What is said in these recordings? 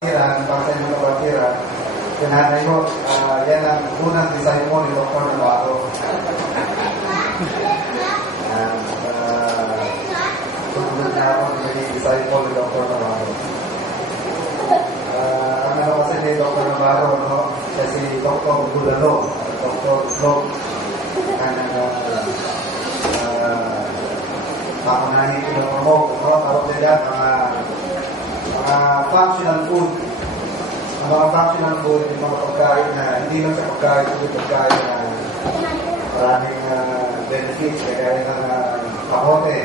Para sa inyo kapatira, pinanay ko, yan ang unang design mo ni Dr. Navarro. Tunod na ako naging design mo ni Dr. Navarro. Ang ano kasi ni Dr. Navarro, no? Kasi Dr. Bulalo, Dr. Vlog, pakunahin ko ng promote, no? Tawag nila, mga functional food. Ang mga functional food, yung mga pagkain na hindi lang sa pagkain, kundi pagkain na maraming benefits, kaya ng kamote.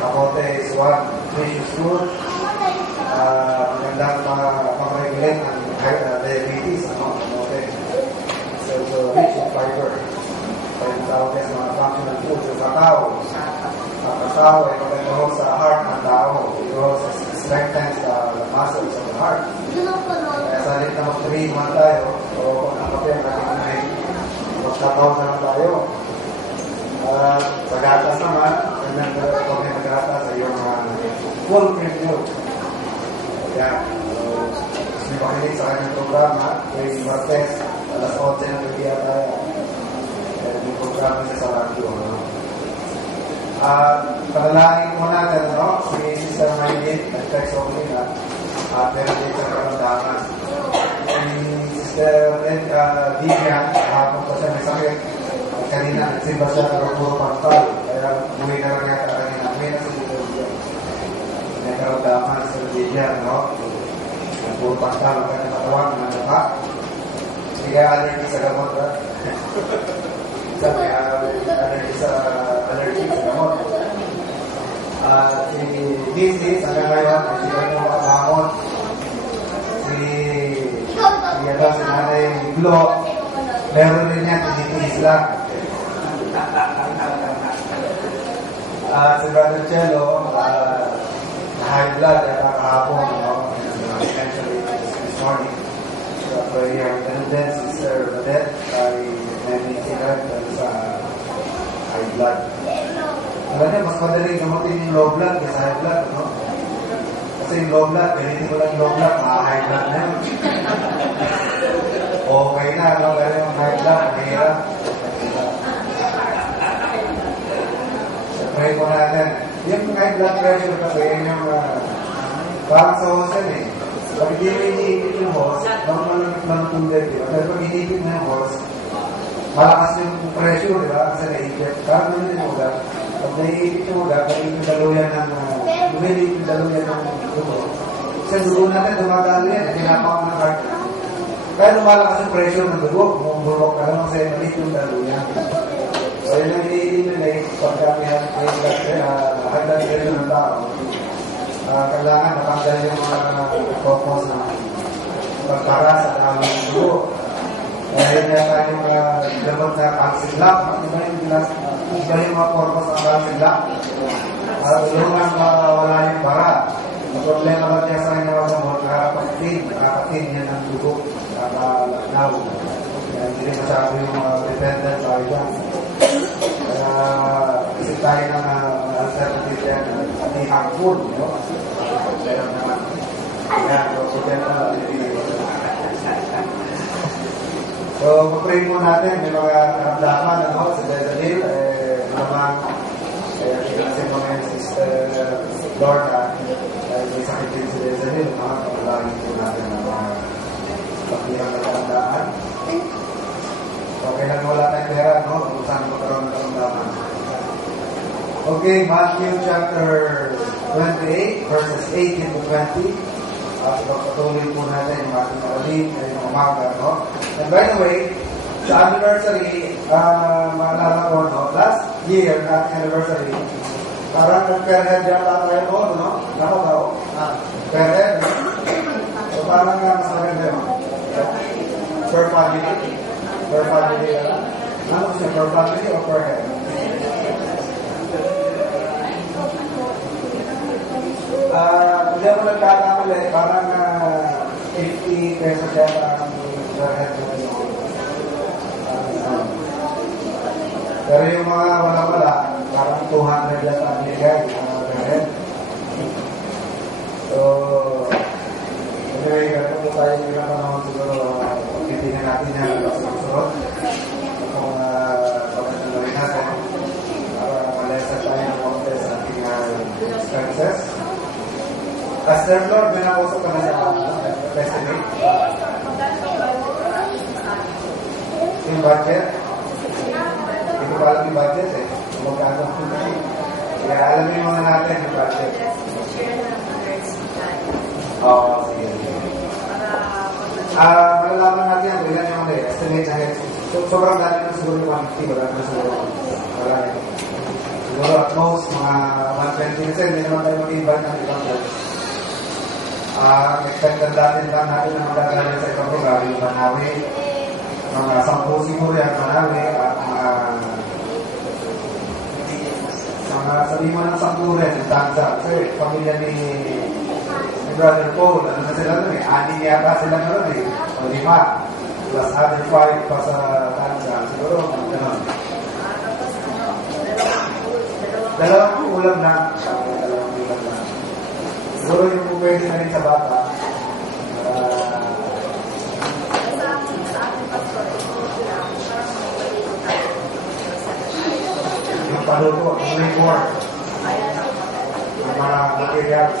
Kamote is one nutritious food. Magandang pang-regulate ng diabetes, ang kamote. So rich in fiber. Kaya tawag sa mga functional food. So kakao. Ang kakao ay magandang sa heart ng tao. It strengthens the muscles of the heart. Kaya sa lit na mag-3 naman tayo, o kung ang kape ang natin magkataw na lang tayo. Sa gatas naman, kung may magatas ay yung full cream milk. Ayan. So, may makinig sa kanyang programa, tuwing Martes, alas 11 ng gabi tayo. May programa siya sa radio. Panalangin mo natin, no? Si Sister Maylin, nag-text ako nila, meron din sa karamdaman. Si Sister Vivian, hapon pa siya may sakit. Kanina, nagsimba siya ng puro pantal. Kaya umuwi na lang yata kanina. Umuwi na si Sister Vivian. May karamdaman si Sister Vivian, no? Puro pantal, ang kanyang katawan, ang naka. Kaya allergy sa gamot, ha? Sabi, allergy sa gamot. Si Mrs. hanggang ngayon, hindi ko ito makakamot. Si Nanay Glo, meron din yan, tinitiis lang. Si Brother Cello, high blood, yata kahapon, essentially this morning. So, prayer. And then, Sister Odette, ay nanitigat sa high blood. Alam niya, mas madaling gamutin yung low blood kaysa high blood, no? Kasi yung low blood, ganito ko lang yung low blood, high blood na yun. Okay na, no? Pero yung high blood, mahirap. Pray po natin. Yung high blood pressure kasi, yun yung parang sa hosan eh. Pag hindi mo iniipit yung hose, normal lang tunday, di ba? Pero pag iniipit na yung hose, malakas yung pressure, di ba? Kasi naipit. Parang naman yung ugat. Pag naiipit yung ugat, naiipit yung daluyan ng dugo. Kasi dugo natin, dumadalo yan. Tinapak ng heart. Kaya lumalakas yung pressure ng dugo. Bumulok ka lang kasi malit yung daluyan. So yun ang iniilinilay pagka may high blood pressure ng tao. Kailangan natanggal yung mga focus na pagpara sa dami ng dugo. Dahil na tayong gamot na calcium lock. Iba yung mga purpose ng calcium lock. Tulungan wala yung para. Ang problema ba niya sa kanya ng gamot, nakakatin niya ng dugo, nakakalaw. Kaya hindi rin masyado yung dependent tayo dyan. Kaya kasi tayo ng alternative yan, hindi harmful, no? Meron naman. Ayan, so yan na, so, mag-pray mo natin, may mga karamdaman, ano, sa Jezebel, naman, kasi mga yung Sister Lorna, may sakit din si Jezebel, palagin po natin ang mga paghihang na karamdaman. Okay lang wala tayong pera, no? Kung saan magkaroon ng karamdaman. Okay, Matthew chapter 28, verses 18 to 20. Pagpatuloy po natin yung ating makalim ngayong umaga, no? And by the way, sa anniversary, maalala ko, no? Last year, ating anniversary, parang nag-perhead yata tayo po, no? Nako ba? Perhead, no? So parang mas maganda yun. Per family. Per family, ano siya? Per family o per head? Hindi ako nagkakamali, parang 50 pesos yata ang per head na yun. Pero yung mga wala-wala, parang 200 yata ang ligay per head. So, tayo ng ilang panahon siguro, pagkitingnan natin yan sa susunod. Kung pagkatang na rin natin, para malesa tayo ng konti sa ating expenses. Pastor Lord, may nakusap ka na sa festival? Yung budget? Hindi ko pa alam yung budget eh. Magkano po na eh. Kaya alamin muna natin yung budget. Oo, sige. Malalaman natin yan. Ilan yung estimate na heads. Sobrang dami na siguro yung 150. Wala na siguro. Wala na. Siguro at most, mga 120%. Hindi naman tayo mag-invite ng ibang church. Expected natin lang natin na magagaling sa ibang lugar. Yung Manawi. Mga 10 siguro yan. Manawi. At mga sabi mo ng 10 rin. Tanza. Kasi pamilya ni Brother Paul, ano na sila doon eh? 6 yata sila na doon eh. O 5. Plus other 5 pa sa Tanza. Siguro, gano'n. Dalawang ulam na. Siguro yung pwede na rin sa bata. Yung paluto, yung report. Yung mga materials,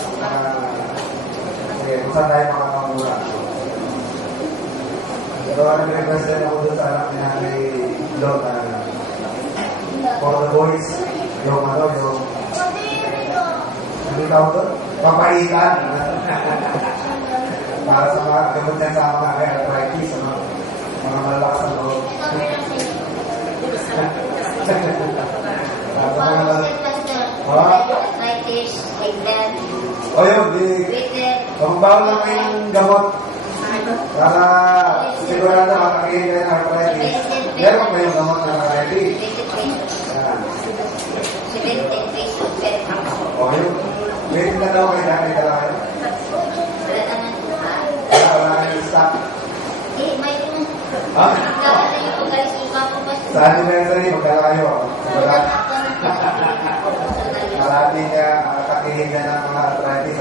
kung saan tayo makakamura. Pero nag-request din ako doon sa anak niya kay Lord for the boys, yung ano tawag doon? Papaitan. Para sa mga gamot niya sa mga arthritis, mga malalakas ang loob. Arthritis, like that. O yun, magbawal lang kayo ng gamot para sigurado makakain kayo ng arthritis. Meron ba yung gamot ng arthritis? O yun, waiting na daw kayo dahil dala kayo. Wala yung stock. Ha? Sa anniversary, magdala kayo. Marami niya kakakihin niya ng mga arthritis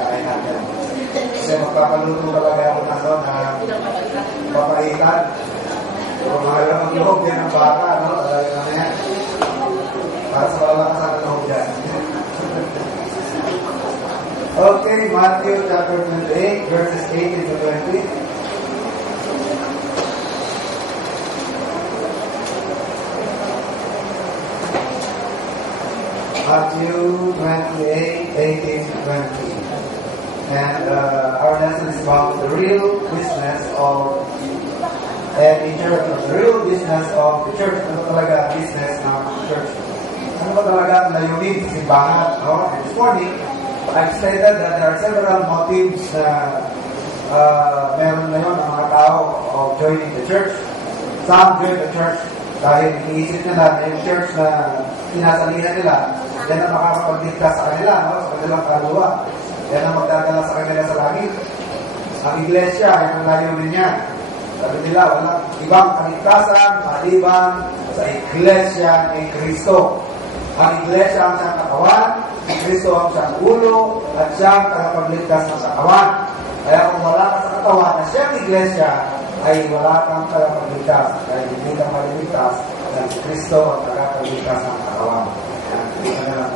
kain natin. Kasi magpapaluto talaga ako na doon na papaitan. Kung mahal ang loob yan ng baka, talaga na yan. Para sa kalakasan ng loob yan. Okay, Matthew chapter 28, verses 18 to 20. Matthew 28, 18 to 20. And our lesson is about the real business of any church. The real business of the church. Ano talaga business ng church? Ano ba talaga ang layunin sa simbahan? And this morning, I've stated that there are several motives na meron na yun ang mga tao of joining the church. Some join the church dahil iniisip nila na yung church na sinasalihan nila, yan ang makakapagligtas sa kanila, sa kanilang kaluluwa. Yan ang magdadala sa kanila sa langit. Ang iglesia, yan ang layunin niya. Sabi nila, walang ibang kaligtasan, maliban sa iglesia ni Kristo. Ang iglesia ang siyang katawan, si Kristo ang siyang ulo, at siyang tagapagligtas ng katawan. Kaya kung wala ka sa katawan na siyang iglesia, ay wala kang tagapagligtas. Kaya hindi ka maliligtas dahil si Kristo ang tagapagligtas ng katawan. Ito na lang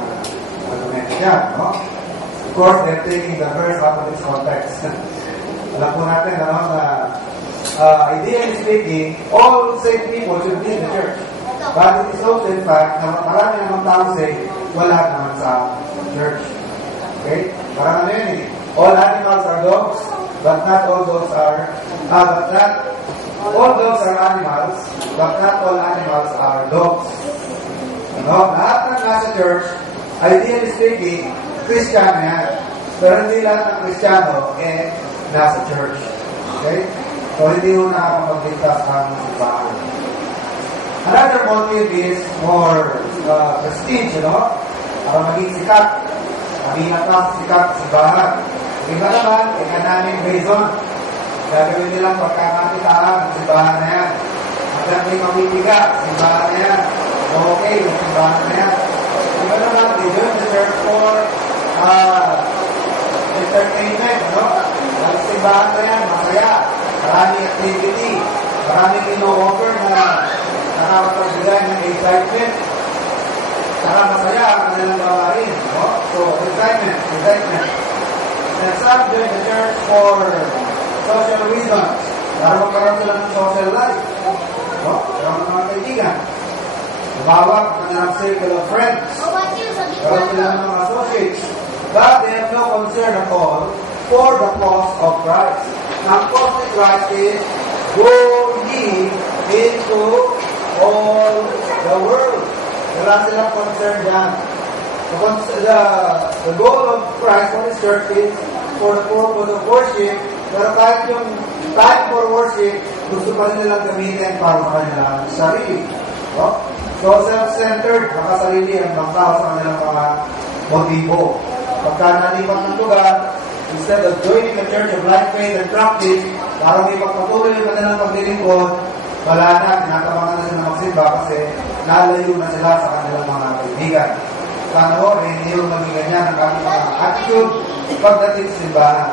argument yan, no? Of course, they're taking the verse out of its context. Alam po natin, na ideally speaking, all saved people should be in the church. But it is also in fact, na marami namang tao saved, wala naman sa church. Okay? Parang ano yun eh. All animals are dogs, but not all dogs are, all dogs are animals, but not all animals are dogs. No? Lahat ng nasa church, ideally speaking, Kristiyano yan. Pero hindi lahat ng Kristiyano, nasa church. Okay? So, hindi mo nakakapagligtas ang simbahan. Another motive is more prestige, para maging sikat. Maging atas sikat sa simbahan. Iba naman, economic reason. Gagawin nilang pagkakakitaan ng simbahan na yan. Hanggang may mamitiga, simbahan na yan. Okay, yung simbahan na yan. Iba naman, they join the church for entertainment, Ang simbahan na yan, maraming activity, maraming ino-offer na nakakapagbigay ng excitement, saka masaya ang kanilang gawain. No? So, excitement. And some join the church for social reasons. Para magkaroon sila ng social life. No? Karoon ng mga kaibigan. Lumawak ang kanilang circle of friends. Karoon sila ng mga associates. But they have no concern at all for the cause of Christ. Now, cause of Christ is, go ye into all the world. Wala silang concern dyan. The goal of Christ for His church is for the purpose of worship, pero kahit yung time for worship, gusto pa rin nilang gamitin para sa kanilang sarili. No? So, self-centered, nakasarili ang mga tao sa kanilang mga motibo. Pagka nalipat ng lugar, instead of joining the church of life, faith, and practice, para may pagpatuloy yung kanilang paglilingkod, wala na, tinatabangan na sila magsimba kasi nalayo na sila sa kanilang mga kaibigan. Sana ho, hindi yung maging ganyan ang kanilang mga attitude pagdating sa simbahan.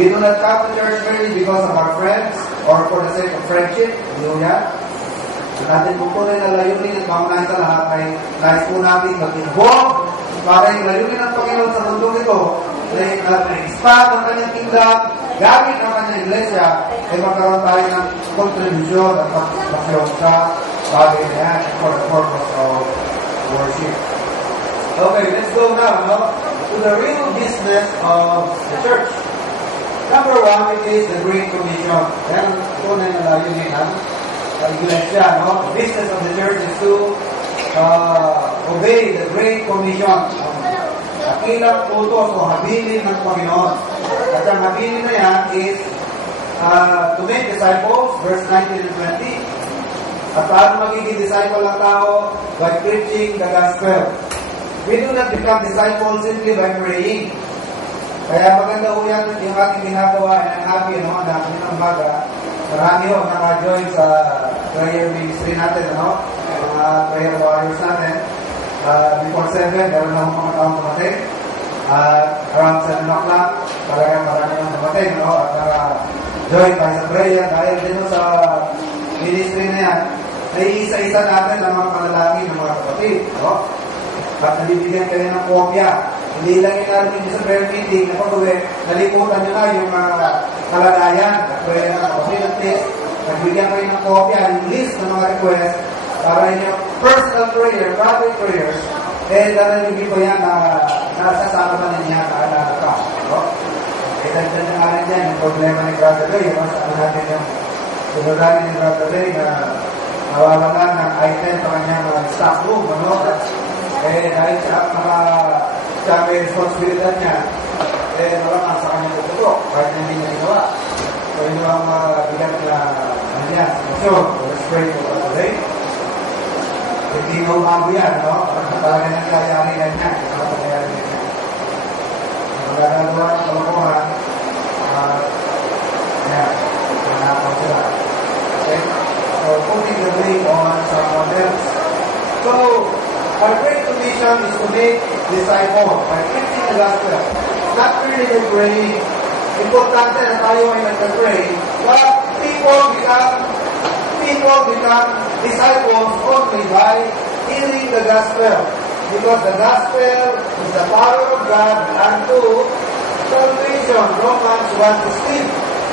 We do not come to church merely because of our friends or for the sake of friendship. Hindi ho yan. Ang ating pupunin na layunin at pangunahin sa lahat ay nais po natin mag-involve para yung layunin ng Panginoon sa mundong ito na expand ang kanyang kingdom, gamit ang kanyang iglesia, ay magkaroon tayo ng kontribusyon at partisipasyon sa bagay na yan for the purpose of worship. Okay, let's go now to the real business of the church. Number one, it is the Great Commission. Yan ang tunay na layunin ng iglesia. The business of the church is to obey the Great Commission. Dakilang utos o habilin ng Panginoon. At ang habilin na yan is to make disciples, verse 19 and 20. At paano magiging disciple ng tao? By preaching the gospel. We do not become disciples simply by praying. Kaya maganda ho yan yung ating ginagawa, and I'm happy na ng umaga. Marami ho naka-join sa prayer ministry natin, mga prayer warriors natin. Before 7, meron na akong mga taong dumating. Around 7 o'clock, talagang marami nang dumating, at naka-join tayo sa prayer. Dahil din sa ministry na yan, naiisa-isa natin ang mga panalangin ng mga kapatid. At nabibigyan kayo ng kopya. Hindi lang inarinig sa prayer meeting na pag-uwi, nalimutan nyo na yung mga kalagayan at prayer ng kapatid at test. Nagbigyan kayo ng kopya, yung list ng mga request para inyong personal prayer, private prayers, narinig ko yan na nasasama pa niya na ka. Dagdag na nga rin yan, yung problema ni Brother Ray, saan natin yung sunodagin ni Brother Ray na nawawalan ng item sa kanyang stock room, dahil sa may responsibilidad niya, wala sa kanyang tututok, kahit na hindi niya ginawa. So, yun ang bigat na sitwasyon. Let's pray for Brother Ray. Hindi na umago yan, talaga nangyayari na niya. Magagagawa ng kalokohan, nanakaw sila. Okay? So, putting the blame on some models. So, our great commission is to make disciples by preaching the gospel. Not really by praying. Importante na tayo ay nag-pray, but people become disciples only by hearing the gospel. Because the gospel is the power of God unto salvation. Romans 1:16.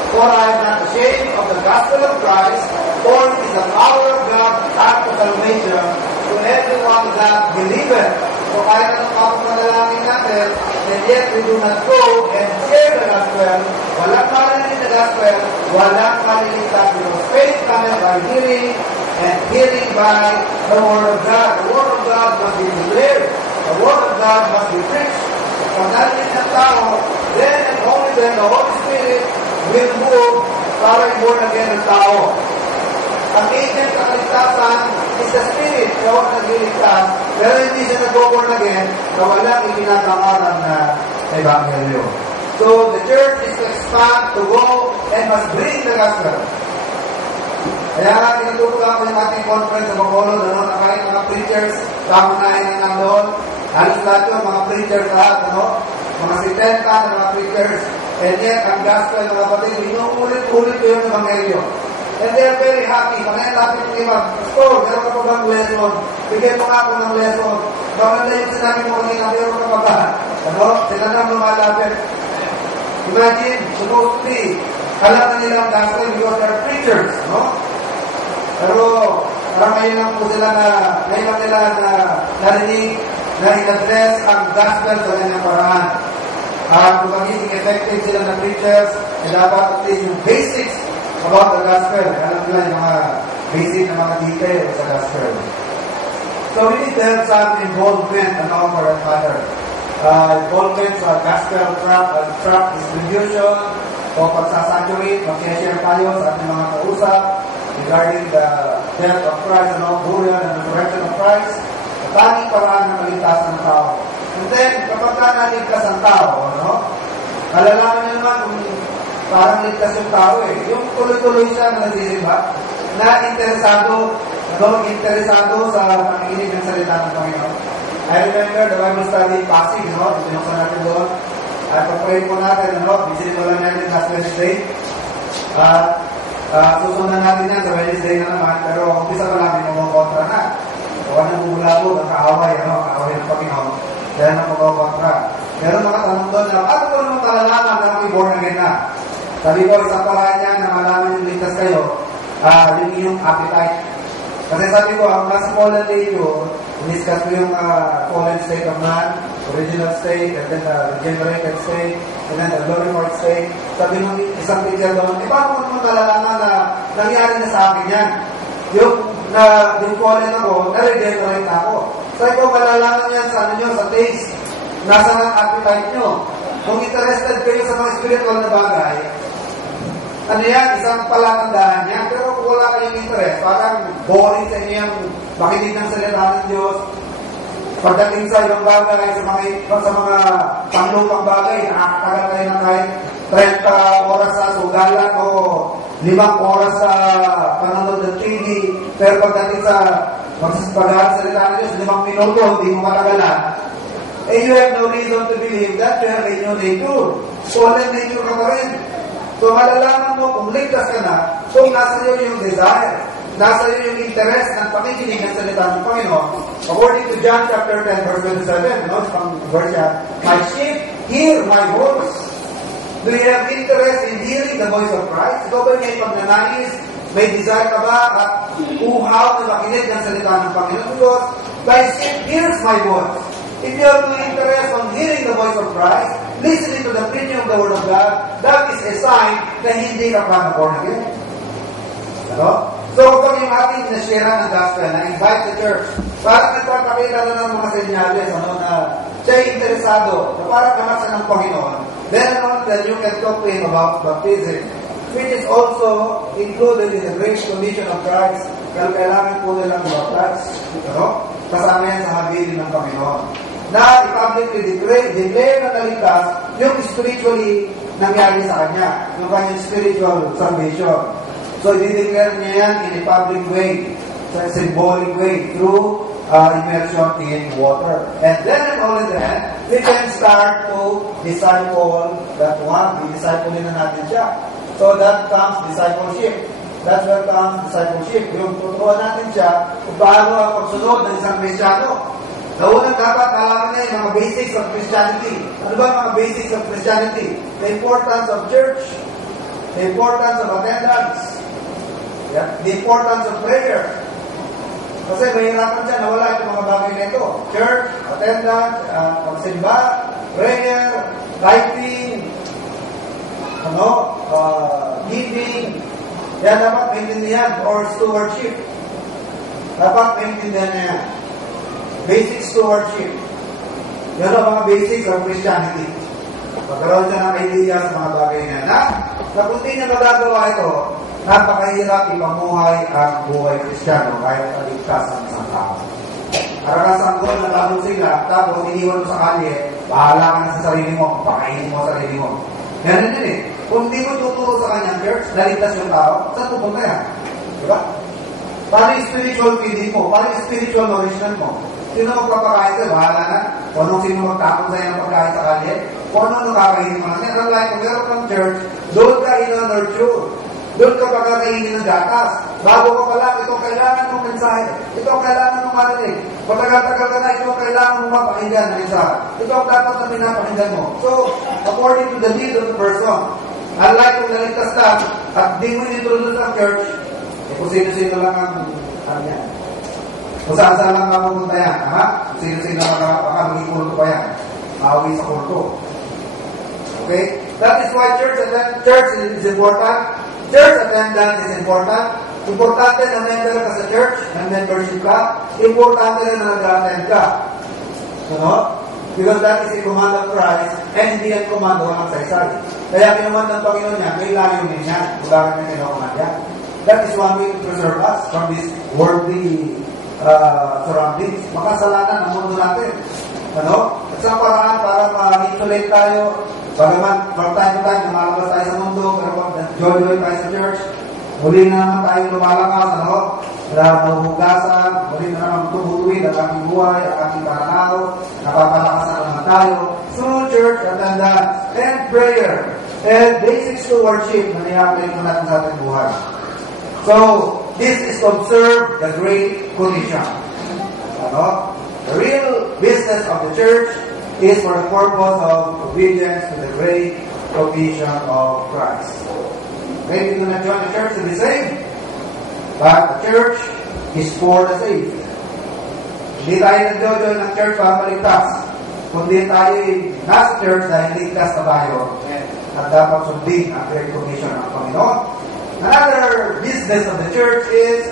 For I am not ashamed of the gospel of Christ, for it is the power of God unto salvation to everyone that believeth. So kahit anong papapanalangin natin, and yet we do not go and share the gospel, walang marinig the gospel, walang maliligtas. Because faith cometh by hearing, and hearing by the word of God. The word of God must be declared. The word of God must be preached. Pag narinig ng tao, then and only then the Holy Spirit will move para i-born again ng tao. Ang agent ng kaligtasan is the Spirit, siya ang nagliligtas, pero hindi siya nag-born again na walang itinatamaran na Ebanghelyo. So, the church is to expand, to go, and must bring the gospel. Kaya nga, tinutulog ako yung ating conference sa Bacolod, na kahit mga preachers, kamunahin ang nandoon, halos lahat yun, mga preachers lahat, mga 70 na mga preachers, And yet, ang gospel ng kapatid, inuulit-ulit ko yung evangelyo. And they are very happy. Pagkain natin yung iba, Pastor, meron ka pa bang lesson? Bigyan mo nga ako ng lesson. Maganda yung sinabi mo kanina, meron ka pa ba? Ano? Sila na lumalapit. Imagine, supposed to be, alam na nila ang gospel because they're preachers, no? Pero, parang ngayon lang po sila ngayon lang nila na narinig, na in-address ang gospel sa kanyang paraan. Kung magiging effective sila na preachers, dapat at least yung basics about the gospel. Alam nila yung mga basic na mga details sa gospel. So we need to have some involvement on our part and father. Involvement sa gospel tract distribution o pagsasaturate, mag-share tayo sa ating mga kausap regarding the death of Christ and all burial and resurrection of Christ. Ang tanging paraan ng kaligtasan ng tao. And then, kapag ka naligtas ang tao, malalaman nyo naman kung parang ligtas yung tao eh. Yung tuloy-tuloy siya na nagsisimba, na interesado sa pakikinig ng salita ng Panginoon. I remember the Bible study passing, binuksan natin doon. At pag-pray po natin, visit mo lang natin last Wednesday. Susundan natin yan sa Wednesday na naman, pero umpisa pa lang, kontra na. Huwag nang bumulabog ang kaaway ng Panginoon. Kaya nang kontra. Meron mga tanong doon na, ano po naman malalaman na ako'y born again na? Sabi ko, isang paraan yan na malaman yung ligtas kayo, yung inyong appetite. Kasi sabi ko, ang last fallen nature, discuss ko yung fallen state of man, original state, and then the regenerated state, and then the glorified state. Sabi mo, isang teacher doon, paano mo malalaman na nangyari na sa akin yan? Yung fallen ako, na-regenerate ako. Sabi ko, malalaman yan sa sa taste, nasa ng appetite nyo. Kung interested kayo sa mga spiritual na bagay, isang palatandaan niya. Pero kung wala kayong interest, parang boring sa inyo yung makinig ng salita ng Diyos. Pagdating sa ibang bagay, sa mga panglupang bagay, nakakatagal kayo na kahit 30 oras sa sugalan o 5 oras sa panonood ng TV. Pero pagdating sa paghaharap sa salita ng Diyos, 5 minuto, hindi mo matagalan. You have no reason to believe that you have a new nature. Fallen nature ka pa rin. So, malalaman mo kung ligtas ka na, kung nasa iyo yung desire, nasa iyo yung interest ng pakikinig ng salita ng Panginoon. According to John chapter 10, verse 27, verse yan, my sheep hear my voice. Do you have interest in hearing the voice of Christ? Ikaw ba may pagnanais? May desire ka ba at uhaw na makinig ng salita ng Panginoon? Because my sheep hears my voice. If you have no interest on hearing the voice of Christ, listening to the preaching of the Word of God, that is a sign na hindi ka pa na born again. So, kapag yung ating nasira ng gospel, na-invite the church, parang nagpapakita na ng mga senyales, na siya'y interesado, na parang kamasa ng Panginoon, then you can talk to him about baptism, which is also included in the Great Commission of Christ, kaya kailangan po nilang baptize. Kasama yan sa habilin ng Panginoon. Na i-publicly declare na naligtas yung spiritually nangyari sa kanya, yung kanyang spiritual salvation. So, i-declare niya yan in a public way, sa symbolic way, through immersion in water. And then and only then, we can start to disciple that one. I-disciplein na natin siya. So, that comes discipleship. That's where comes discipleship. Yung tuturuan natin siya kung paano ang pagsunod ng isang Kristyano. Naunang dapat alaman niya yung mga basics of Christianity. Ano ba ang mga basics of Christianity? The importance of church, the importance of attendance, the importance of prayer. Kasi mahirapan siya nawala itong mga bagay na ito. Church, attendance, pagsimba, prayer, tithing, giving. Yan dapat maintindihan, or stewardship. Dapat maintindihan niya. Basic stewardship. Yan ang mga basics of Christianity. Pagkaroon siya ng idea sa mga bagay niya. Na kung di niya magagawa ito, napakahirap ipamuhay ang buhay Kristiyano kahit aligtas ang isang tao. Karanasan ko, natapos sila, tapos iniwan mo sa kalye, bahala ka na sa sarili mo, pakainin mo sa sarili mo. Ganun din eh. Kung di mo tuturo sa kanyang church, naligtas yung tao, saan pupunta yan? Diba? Paano yung spiritual feeding mo? Paano yung spiritual nourishment mo? Sino magpapakain sa'yo? Bahala na. O nung sino magtapon sa'yo ng pagkain sa kalye? kung ano nakakainin mo natin. Unlike kung meron kang church, doon ka ina-nurture. Doon ka pagkakainin ng gatas. Bago ka pala, ito kailangan mong mensahe. Ito kailangan mong marinig. Pagtagal-tagal ka na, ito kailangan mong mapakinggan ng mensahe. Ito ang dapat na pinapakinggan mo. So, according to the need of the person, unlike kung naligtas ka, at di mo inintrodus ang church, kung sino-sino lang ang yan. Kung saan-saan lang mapupunta yan, ha? Kung sino-sino lang maging kulto pa yan. Awi sa kulto. Okay? That is why church is important. Church attendance is important. Importante na member ka sa church, na membership ka. Importante na nag-attend ka. Ano? Because that is a command of Christ, and hindi yan command ng saysay. Kaya kinuman ng Panginoon niya, may layo niya, kung bakit niya kinuman niya. That is one way to preserve us from this worldly surroundings. Makasalanan ang mundo natin. Ano? At sa paraan para ma-insulate tayo, bagaman from time to time, lumalabas tayo sa mundo, pero joy-joy tayo sa church, muli na naman tayo lumalakas, ano? Nahuhugasan, muli na naman tumutuwid ang aking buhay, ang aking pananaw, napapalakasan naman tayo through church attendance and prayer and basics to worship na niyapin ko natin sa ating buhay. So, this is to observe the Great Commission. Ano? The real business of the church is for the purpose of obedience to the Great Commission of Christ. Maybe you do not join the church to be saved, but the church is for the saved. Hindi tayo nag-join ng church para maligtas, kundi tayo nasa church dahil ligtas na tayo at dapat sundin ang Great Commission ng Panginoon. Another business of the church is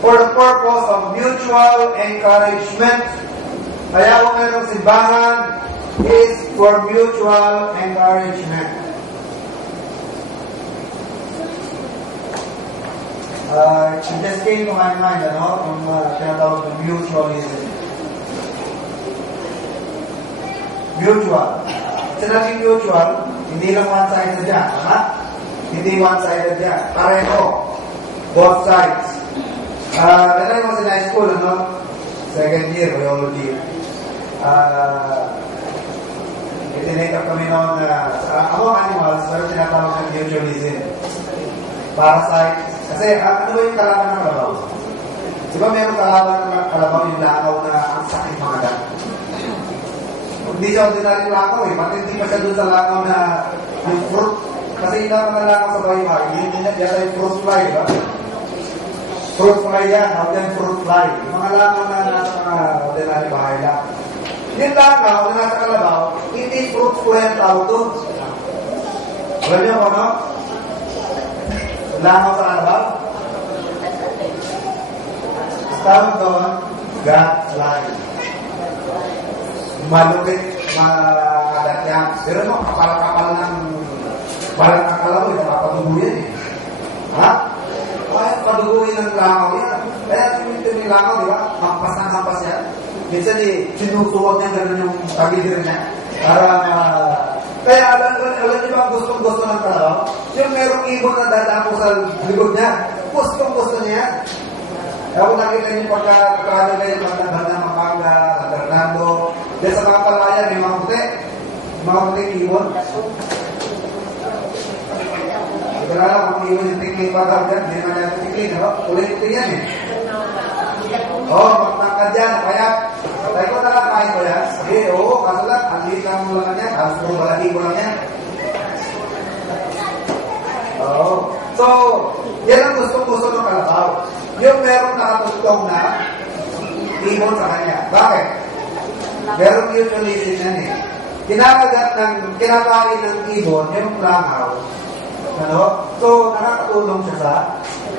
for the purpose of mutual encouragement. Kaya kung mayroong simbahan is for mutual encouragement. It just came to my mind, ano, yung tinatawag ng mutualism. Mutual. Sinabing mutual, hindi lang one-sided yan, ha? Hindi one-sided yan. Pareho. Both sides. Ganun mo sa high school, ano? Second year, biology. Itinake up kami noon among animals, pero tinatawag ng mutualism. Parasite. Kasi ano ba yung kalaban ng kalabaw? Di ba meron kalaban ng kalabaw yung lakaw na ang sakit mga dam? Hindi siya ordinary lakaw eh. Pati hindi pa siya doon sa lakaw na yung fruit. Kasi hindi naman na lakaw sa bahay. Hindi niya yung fruit fly, di ba? Fruit fly yan. Huwag yan fruit fly. Yung mga lakaw na nasa mga ordinary bahay lang. Yung lakaw na nasa kalabaw, hindi fruit fly ang tawag doon. Alam niyo ano? Lakaw sa kalabaw? Tawag doon, God's line. Malupit, makadatyan. Pero no, kapal-kapal ng balang ng kalabaw, napapaduguyan eh. Ha? Kaya paduguin ng lakaw yan. Kaya tumito yung lakaw, di ba? Hampas na hampas yan. Minsan sinusuwag niya gano'n yung pagilir niya. Para kaya alam niyo ba gustong-gusto ng kalabaw? Yung merong ibon na dadako sa likod niya, gustong-gusto niya. Kaya kung nakita niyo pagkakakala kayo, Banda Mapanga, Fernando, dahil sa mga palayan, may mga puting ibon. Ito na lang, kung ibon yung tingling pagkak dyan, hindi naman natin tingling, no? Puling-puting yan eh. Magtangkad dyan, kaya, tayo ko nakakain ko yan. Oo, kaso lang, ang liit lang mo lang yan, halos mo balaki mo lang yan. So, yan ang gusto ng kalabaw. Yung merong nakatutong na ibon sa kanya. Bakit? Merong mutualism yan eh. Kinakain ng ibon, yung langaw. Ano? So, nakakatulong siya sa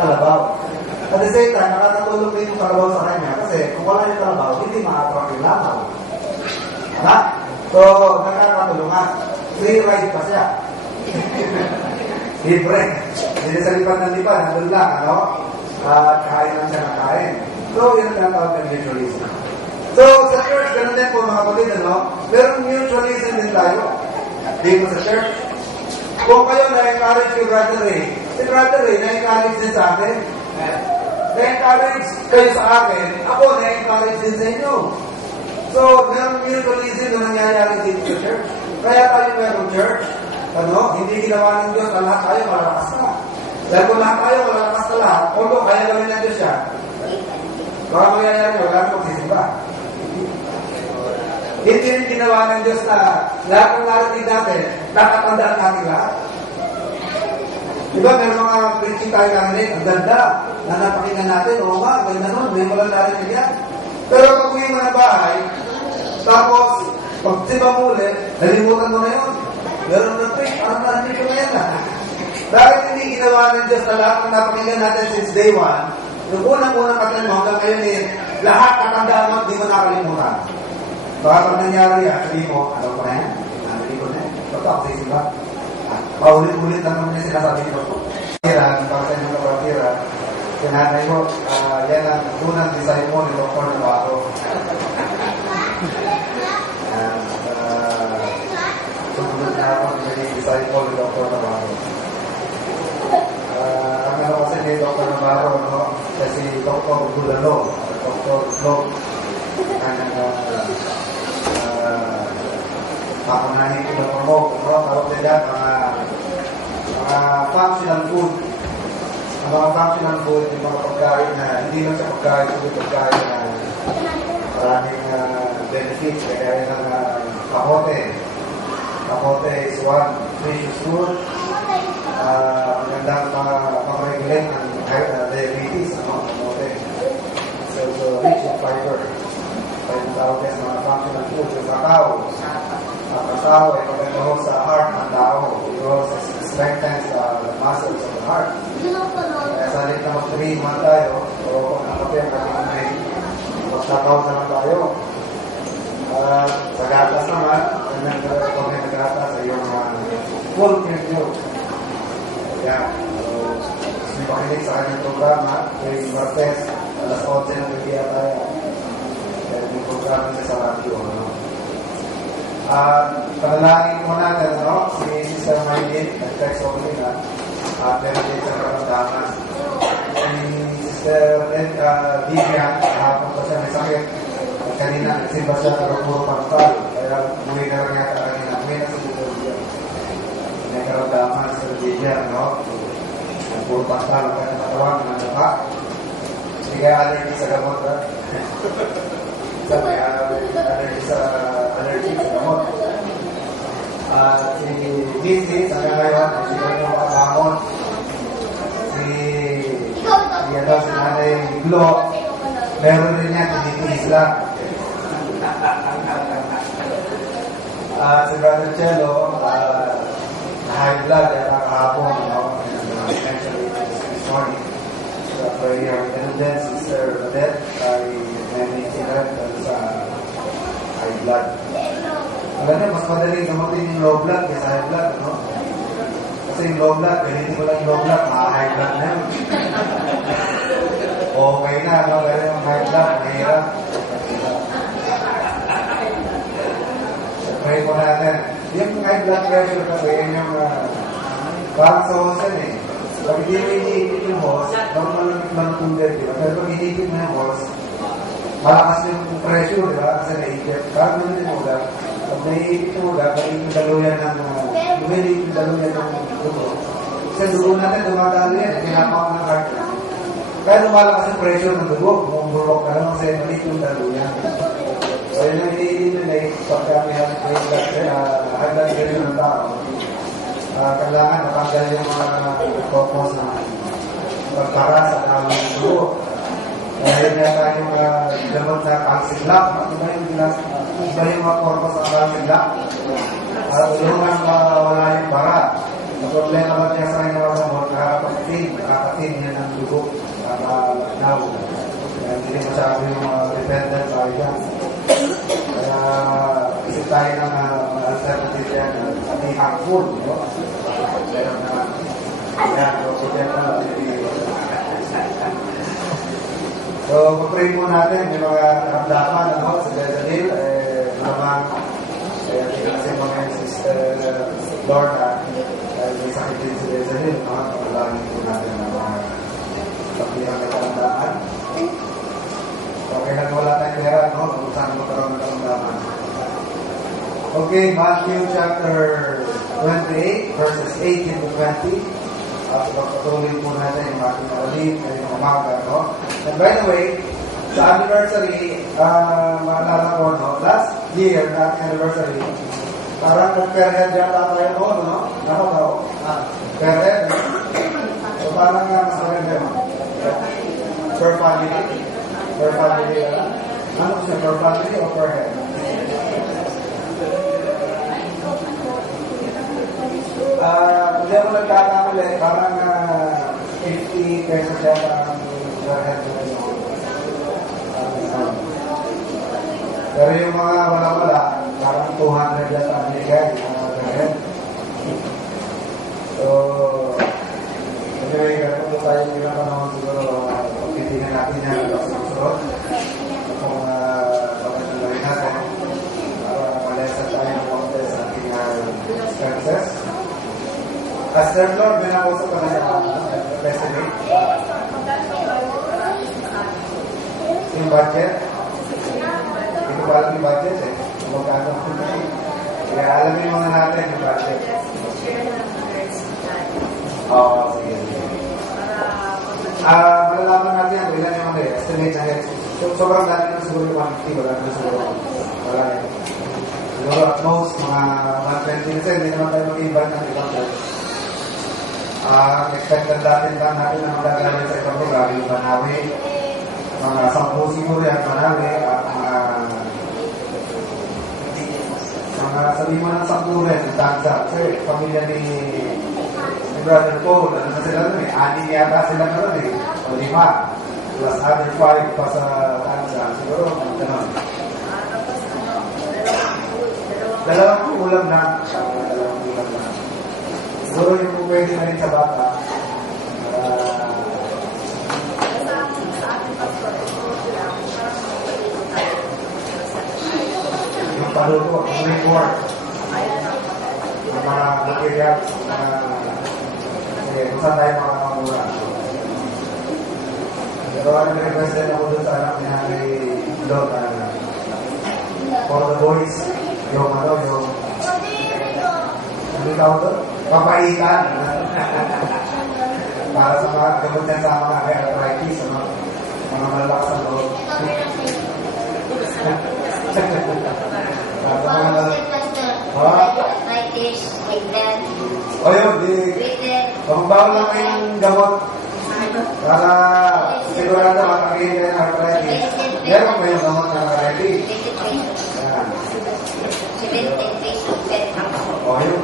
kalabaw. At the same time, nakakatulong din yung kalabaw sa kanya kasi kung wala yung kalabaw, hindi makatulong yung langaw. Ano? So, nakakatulungan. Free ride pa siya. Libre. Hindi sa lipat ng lipat, nandun lang, ano? Kain lang siya ng kain. So, yun ang tinatawag ng mutualism. So, sa church, ganun din po mga kapatid, ano? Pero mutualism din tayo. Dito sa church. Kung kayo na-encourage yung Brother Ray, si Brother Ray na-encourage din sa akin. Na-encourage kayo sa akin, ako na-encourage din sa inyo. So, merong mutualism na nangyayari dito sa church. Kaya tayo meron church, hindi ginawa ng Diyos na lahat tayo malalakas na. Dahil kung lahat tayo malalakas na lahat, although kaya gawin ng Diyos siya, baka mangyayari wala na magsisimba. Hindi rin ginawa ng Diyos na lahat ng narating natin, nakatandaan natin lahat. Diba, meron mga preaching tayo namin, ang ganda, na napakinggan natin, oo nga, ganda nun, may walang narinig yan. Pero pag uwi mo ng bahay, tapos, pag siba mo ulit, nalimutan mo na yun. Meron na preach, parang narinig ko na yan na. Bakit hindi ginawa ng Diyos na lahat ng napakinggan natin since day one, yung unang-unang katan mo hanggang ngayon lahat katandaan mo, di mo nakalimutan. Baka pag nangyari yan, sabi mo, ano ko na yan? Narinig ko na yan. Ba't ako sa isimba? Paulit-ulit lang naman yung sinasabi ko. Para sa inyo kapatira, sinanay ko, yan ang unang design mo ni Dr. Navarro. Sumunod na ako naging design mo ni Dr. Navarro. Ang ano kasi ni Dr. Navarro, kasi Dr. Bulalo, Dr. Vlog, pakunahin ko na promote, tawag nila mga functional food. Ang mga functional food, yung mga pagkain na hindi lang sa pagkain, yung pagkain na maraming benefits, kaya ng kamote. Kamote is one precious food. Magandang mag-regulate ng diabetes, kamote. So rich in fiber. Kaya tawag yan sa mga functional food, yung kakao. Ang kakao ay maganda ho sa heart ng tao. It strengthens the muscles of the heart. Kaya sa rin na mag-3 tayo, o kung nakapi ang ating may magtakaw na lang tayo. Sa gatas naman, kung may nagatas ay yung full cream milk. Ayan. So, may pakinig sa kanyang programa, kay Martes, alas 11 ng gabi tayo. Kaya yung programa niya sa radio. Panalangin mo natin, si Sister Maylin, nag-text ako nila, at meron din sa karamdaman. Si Sister Vivian, hapon pa siya may sakit. At kanina, nagsimba siya sa puro pangkal. Kaya umuwi na lang yata kanina. Umuwi na si Sister Vivian. May karamdaman sa Vivian, puro pangkal, ang kanyang katawan, ang naka. Hindi kaya allergy sa gamot, Sabi, allergy sa gamot. Si Missy, sa ngayon, si Kanya Makabangon. Si Nanay Glo, meron rin yan, tinitiis lang. Si Brother Cello, high blood, yata kahapon, eventually this morning. Sa prayer, and then Sister Odette, ay may incident sa high blood. Alam niyo, mas madaling gamutin yung low blood kaysa high blood, Kasi yung low blood, ganito ko lang yung low blood, high blood na yun. Okay na, Kaya yung high blood, mahirap. Pray po natin. Yung high blood pressure kasi, yun yung parang sa hosan Pag hindi mo iniipit yung hose, normal lang yung manutunggal, diba? Pero pag iniipit mo yung hose, malakas yung pressure, diba? Kasi naipit. Parang naman yung ugat. Pag naiipit yung ugat, naiipit yung daluyan ng dugo. Kasi dugo natin, dumadalo yan, pinapak ng heart. Kaya lumalakas yung pressure ng dugo, bumburok ka lang kasi maliit yung daluyan. So yun ang iniipit yun pagka may high blood pressure ng tao. Kailangan matanggal yung mga purpose na pagpara sa daming dugo. Dahil nga yung gamot na calcium lock, iba yung mga purpose ng calcium lock. Tulungan wala yung para. Ang problema ba niya sa kanya gamot, nakakatin niya ng dugo, nakakalaw. Kaya hindi masyado yung dependent tayo dyan. Kaya isip tayo ng alternative yan, hindi harmful, Meron naman. Ayan, so yan na. So, pag-pray mo natin, may mga karamdaman, sa Jezebel, naman, kasi mga yung Sister Lorna, may sakit din sa Jezebel, pag-alangin po natin ang mga pag-ilang na karamdaman. So, kailan wala tayong pera, kung saan magkaroon ng karamdaman. Huwag Okay, Matthew chapter 28, verses 18 to 20. Pagpatuloy po natin yung ating ulit ngayong umaga, no? And by the way, sa anniversary, maalala ko, no? Last year, na ating anniversary, parang nag-per-head yata tayo po, no? Ako daw, per-head, no? So parang mas maganda yun. Per family. Per family, ano siya, per family o per head? Hindi ako nagkakamali, parang 50 pesos yata ang per head. Pero yung mga wala-wala, parang 200 yata ang ligay per head. So, anyway, kung tayo ilang panahon siguro, pagkitingin natin yan sa susunod. Kung bakit na rin natin, para malesa tayo ng konti sa ating expenses. As third Lord, may nakusap ka na sa estimate. Yung budget. Hindi ko pa alam yung budget eh. Magkano. Kaya alamin muna natin yung budget. Oo, sige. Malalaman natin yan. Ilan yung estimate na heads. Sobrang dami na siguro yung 150. Wala na siguro. Wala na. Siguro at most, mga 120%. Hindi naman tayo mag-iban ng ibang dahil. Expected natin lang natin na magagaling sa ibang lugar, yung Manawi, mga 10 siguro yan, Manawi, at mga sabi mo ng 10 rin, yung Tanza. Kasi pamilya ni Brother Paul, ano na sila nun eh, 6 yata sila na nun eh, o 5, plus other 5 pa sa Tanza, siguro, gano'n. Dalawang ulam na. Siguro yung pwede na rin sa bata. Yung paluto, yung report. Yung mga materials. Kung saan tayo makakamura. Pero ano request din ako doon sa anak ni Henry Lord for the boys. Yung ano tawag doon? Papaitan. Para sa mga gamot yan sa mga arthritis, mga malalakas ang loob. Arthritis, like that. O yun, pagbabaw lang kayo ng gamot para sigurado makakihin kayo ng arthritis. Meron ba yung gamot ng arthritis? O yun.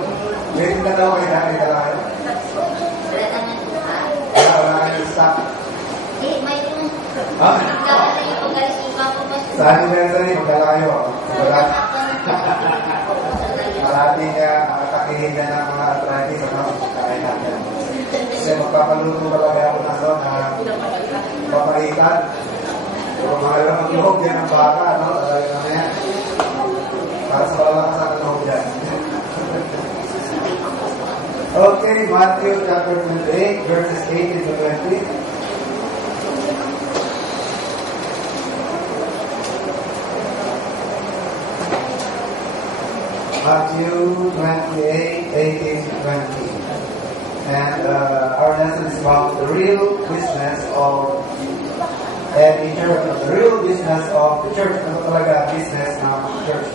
Meron ka daw kayo na kayo kayo? Wala kayo stock. Sa anniversary, magdala kayo. Malating nakatakihin na ng mga arthritis kain natin. Kasi magpapaluto talaga ako na doon na papaitan. Kung mga lang mag-loob yan ng baka, talaga naman yan. Para sa malakas ang loob yan. Okay, Matthew chapter 28, verses 18 to 20. Matthew 28, 18 to 20. And our lesson is about the real business of any church. The real business of the church. Ano talaga business ng church?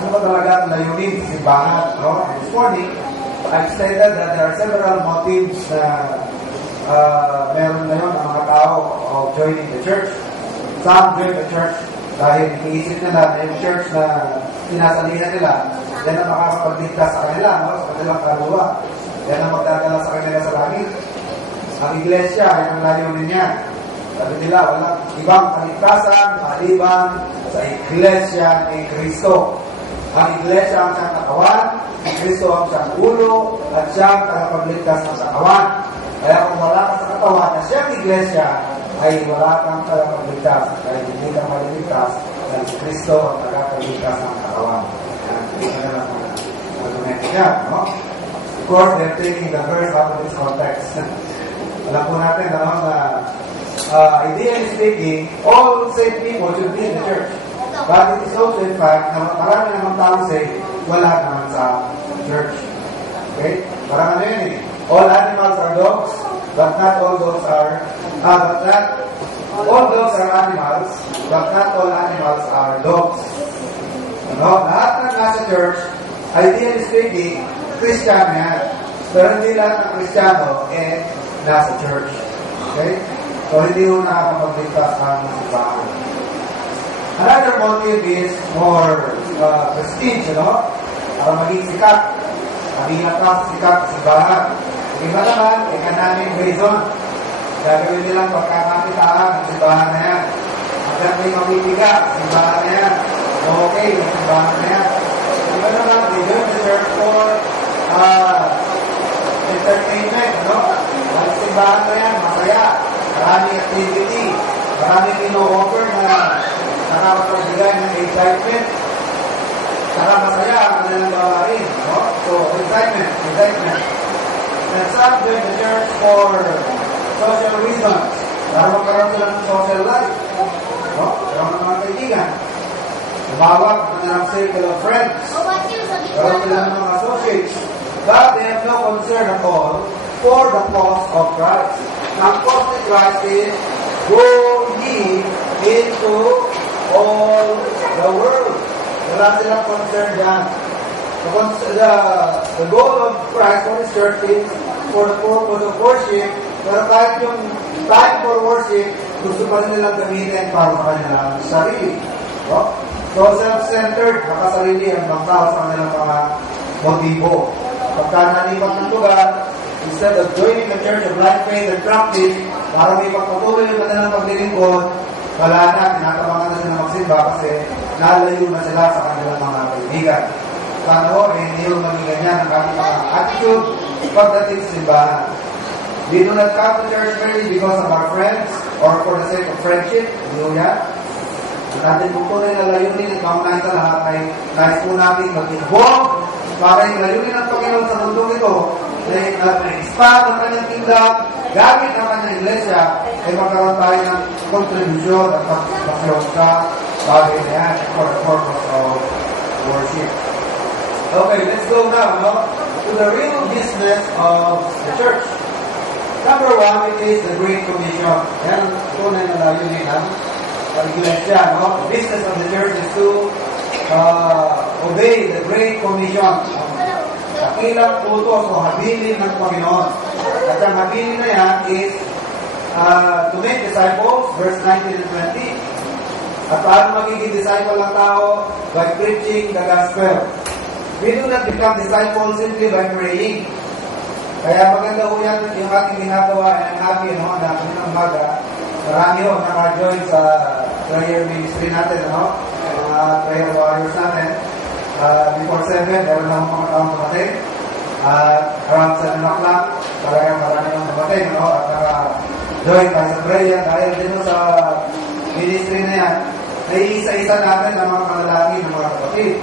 Ano ba talaga ang layunin sa simbahan? No? And this morning, I've stated that there are several motives na meron na yun ang mga tao of joining the church. Some join the church dahil iniisip nila na yung church na sinasalihan nila, yan ang makakapagligtas sa kanila, no? Sa kanilang kaluluwa. Yan ang magdadala sa kanila sa langit. Ang iglesia, yan ang layunin niya. Sabi nila, walang ibang kaligtasan, maliban sa iglesia ni Kristo. Ang iglesia ang siyang katawan, si Kristo ang siyang ulo, at siyang tagapagligtas ng katawan. Kaya kung wala ka sa katawan na siyang iglesia, ay wala kang tagapagligtas. Kaya hindi ka maliligtas, dahil si Kristo ang tagapagligtas ng katawan. Ito na lang ang argumento niya, no? Of course, they're taking the verse out of its context. Alam po natin naman na ideally speaking, all saved people should be in the church. But it is also in fact na marami namang tao saved wala naman sa church. Okay? Parang ano yun eh. All animals are dogs, but not all dogs are, all dogs are animals, but not all animals are dogs. Ano? Lahat ng nasa church, ideally speaking, Kristiyano yan. Pero hindi lahat ng Kristiyano, nasa church. Okay? So, hindi mo nakakapagligtas ang simbahan. Another motive is more prestige, para maging sikat. Maging sikat sa simbahan. Iba naman, economic reason. Gagawin nilang pagkakakitaan ng simbahan na yan. Hanggang may mabibiga, simbahan na yan. Okay, yung simbahan na yan. Iba naman, they join the church for entertainment, Ang simbahan na yan, masaya. Maraming activity. Maraming ino-offer na nakakapagbigay ng excitement. Saka masaya ang kanilang gawain, So, excitement. And some join the church for social reasons. Para magkaroon sila ng social life. Karoon ng mga kaibigan. Lumawak ang kanilang circle of friends. Karoon sila ng mga associates. But they have no concern at all for the cause of Christ. Ang cause of Christ is, go ye into all the world. Wala silang concern dyan. The goal of Christ for His church is for the purpose of worship, pero kahit yung time for worship, gusto pa rin nilang gamitin para sa kanilang sarili. So, self-centered, nakasarili ang mga tao sa kanilang mga motibo. Pagka nalipat ng lugar, instead of joining the church of life, faith, and practice, para may pagpatuloy yung kanilang paglilingkod, wala na, tinatabangan na sila magsimba kasi nalayo na sila sa kanilang mga kaibigan. Sana ho, hindi yung maging ganyan ang kanilang mga attitude pagdating sa simbahan. We do not come to church merely because of our friends or for the sake of friendship. Hindi ho yan. Natin kung tunay na layunin at maunay sa lahat ay nais po natin mag-involve para yung layunin ng Panginoon sa mundong ito na expand ang kanyang kingdom gamit ang kanyang iglesia ay magkaroon tayo ng kontribusyon at participasyon sa bagay na yan for the purpose of worship. Okay, let's go now to the real business of the church. Number one, it is the Great Commission. Yan ang tunay na layunin ng iglesia. The business of the church is to obey the Great Commission. Dakilang utos o habilin ng Panginoon. At ang habilin na yan is to make disciples, verse 19 and 20. At paano magiging disciple ng tao? By preaching the gospel. We do not become disciples simply by praying. Kaya maganda po yan yung ating ginagawa and I'm happy na kami ng umaga. Marami ho naka-join sa prayer ministry natin, mga prayer warriors natin. Before 7, meron lang mga taong dumating. Around 7 o'clock, talagang marami lang dumating, at naka-join tayo sa prayer. Dahil din sa ministry na yan, naiisa-isa natin ang mga panalangin ng mga kapatid,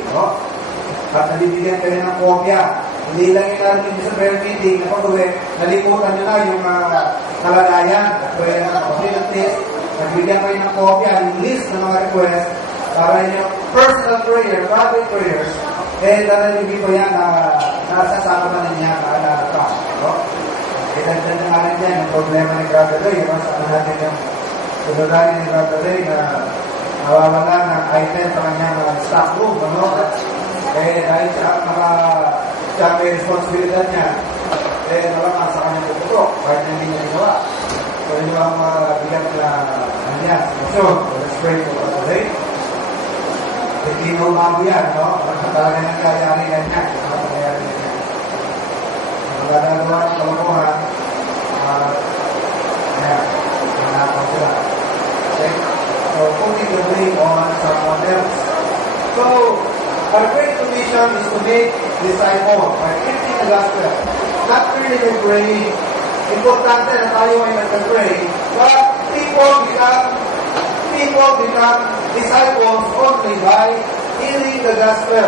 At nabibigyan kayo ng kopya. Hindi lang yung narinig sa prayer meeting na pag-uwi, nalimutan nyo na yung kalagayan at prayer ng kapatid at least. Nagbigyan kayo ng kopya, yung list ng mga request para yung personal prayer, private prayers, narinig ko yan na nasasama na niya kaalala ka. Dagdag na nga rin yan, yung problema ni Brother Ray, saan natin yung sunodani ni Brother Ray na nawawala ng item sa kanyang stock room, dahil siya may responsibilidad niya, naman sa kanyang tututok, kahit hindi niya ginawa. So, yun ang bigat na sitwasyon. So, let's pray for Brother Ray. Hindi na umago yan, talaga nangyayari ganyan. Magdadagawa ng kalokohan, manakaw sila. Okay? So, putting the blame on someone else. So, our great commission is to make disciples by preaching the gospel. Not really by praying. Importante na tayo ay nag-pray, but people become disciples only by hearing the gospel.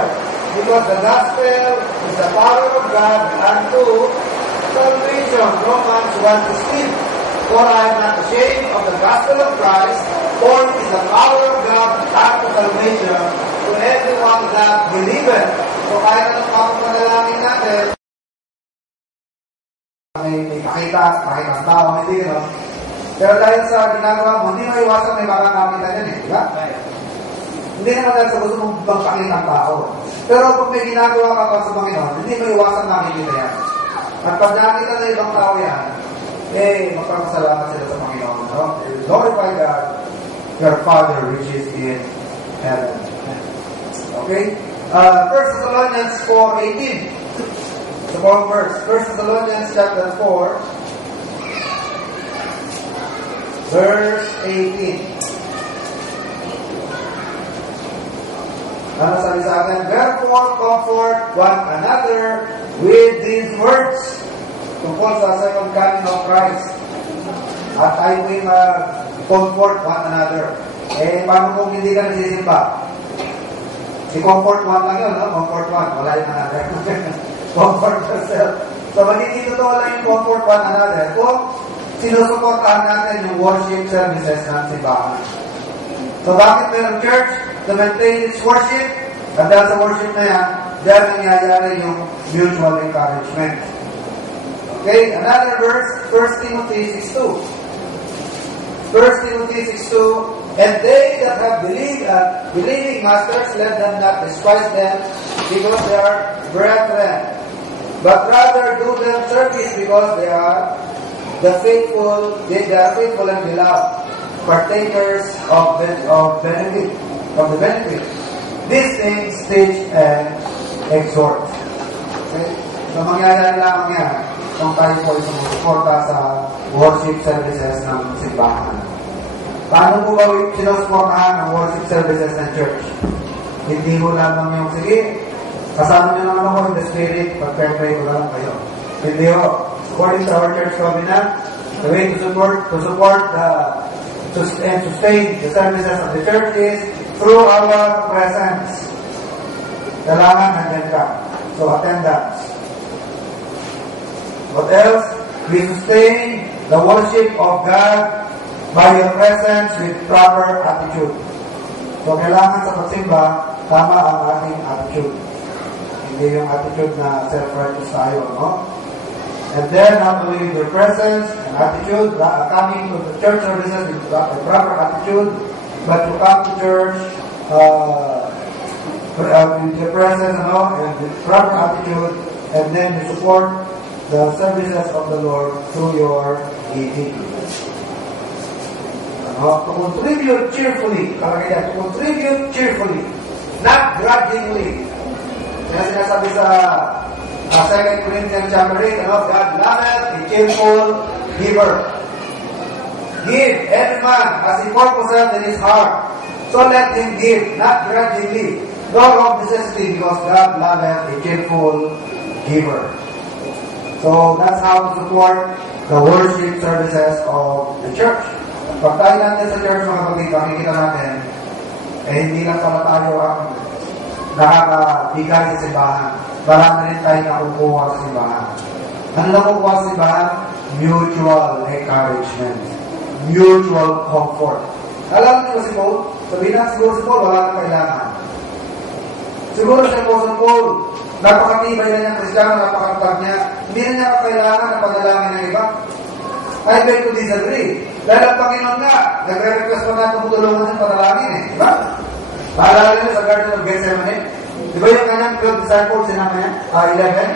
Because the gospel is the power of God unto salvation. Romans 1:16. For I am not ashamed of the gospel of Christ, for it is the power of God unto salvation to everyone that believeth, So kahit anong papapanalangin natin, may pakita ang tao, hindi gano'n. Pero dahil sa ginagawa mo, hindi mo iwasan may makakakita yan eh, di ba? Hindi naman dahil sa gusto mong magpakita ang tao. Pero kung may ginagawa ka pa sa Panginoon, hindi mo iwasan makikita yan. At pag nakita na ibang tao yan, magpapasalamat sila sa Panginoon. No? Glorify God, your Father which is in heaven. Okay? 1 Thessalonians 4:18. The fourth verse. 1 Thessalonians chapter 4, verse 18. Ano sabi sa atin? Therefore, comfort one another with these words. Tungkol sa second coming of Christ. At tayo po'y mag-comfort one another. Paano kung hindi ka nagsisimba? I-comfort one lang yun, no? Comfort one. Wala yung another. Comfort yourself. So, magiging totoo lang yung comfort one another kung sinusuportahan natin yung worship services ng simbahan. So, bakit mayroong church to maintain its worship? At dahil sa worship na yan, dahil nangyayari yung mutual encouragement. Okay, another verse, 1 Timothy 6:2. 1 Timothy 6:2. And they that have believing masters, let them not despise them, because they are brethren. But rather do them service, because they are faithful and beloved, partakers of the benefit. These things teach and exhort. Okay? So mangyayari lamang yan kung tayo po ay sumusuporta sa worship services ng simbahan. Paano po ba sinusuportahan ang worship services ng church? Hindi mo lamang yung, sige, kasama nyo naman ako in the spirit, pag-pray ko lang kayo. Hindi ho. According to our church covenant, the way to support and sustain the services of the church is through our presence. Kailangan nandiyan ka. So, attendance. What else? We sustain the worship of God by your presence with proper attitude. So, kailangan sa pagsimba, tama ang ating attitude. Hindi yung attitude na self-righteous tayo, no? And then, not only with your presence and attitude, coming to the church services with a proper attitude, but to come to church with your presence and with proper attitude, and then you support the services of the Lord through your giving. To contribute cheerfully, to contribute cheerfully, not grudgingly. Kaya sinasabi sa 2 Corinthians chapter 8, God loveth a cheerful giver. Give every man as he purposes in his heart. So let him give, not grudgingly, nor of necessity, because God loveth a cheerful giver. So that's how to support the worship services of the church. Pag tayo natin sa church, mga kapatid, makikita natin, hindi lang pala tayo ang nakakabigay sa simbahan. Marami rin tayo nakukuha sa simbahan. Ano nakukuha sa simbahan? Mutual encouragement. Mutual comfort. Alam niyo si Paul? Sabihin na siguro si Paul, wala nang kailangan. Siguro si Apostle Paul, napakatibay na niyang Kristiyano, napakatag niya. Hindi na niya kailangan na panalangin ng iba. I beg to disagree. Dahil ang Panginoon nga, nagre-request pa natin kung tulungan ng panalangin eh. Diba? Maalala niyo sa Garden of Gethsemane? Diba yung kanyang 12 disciples, sinama niya? 11?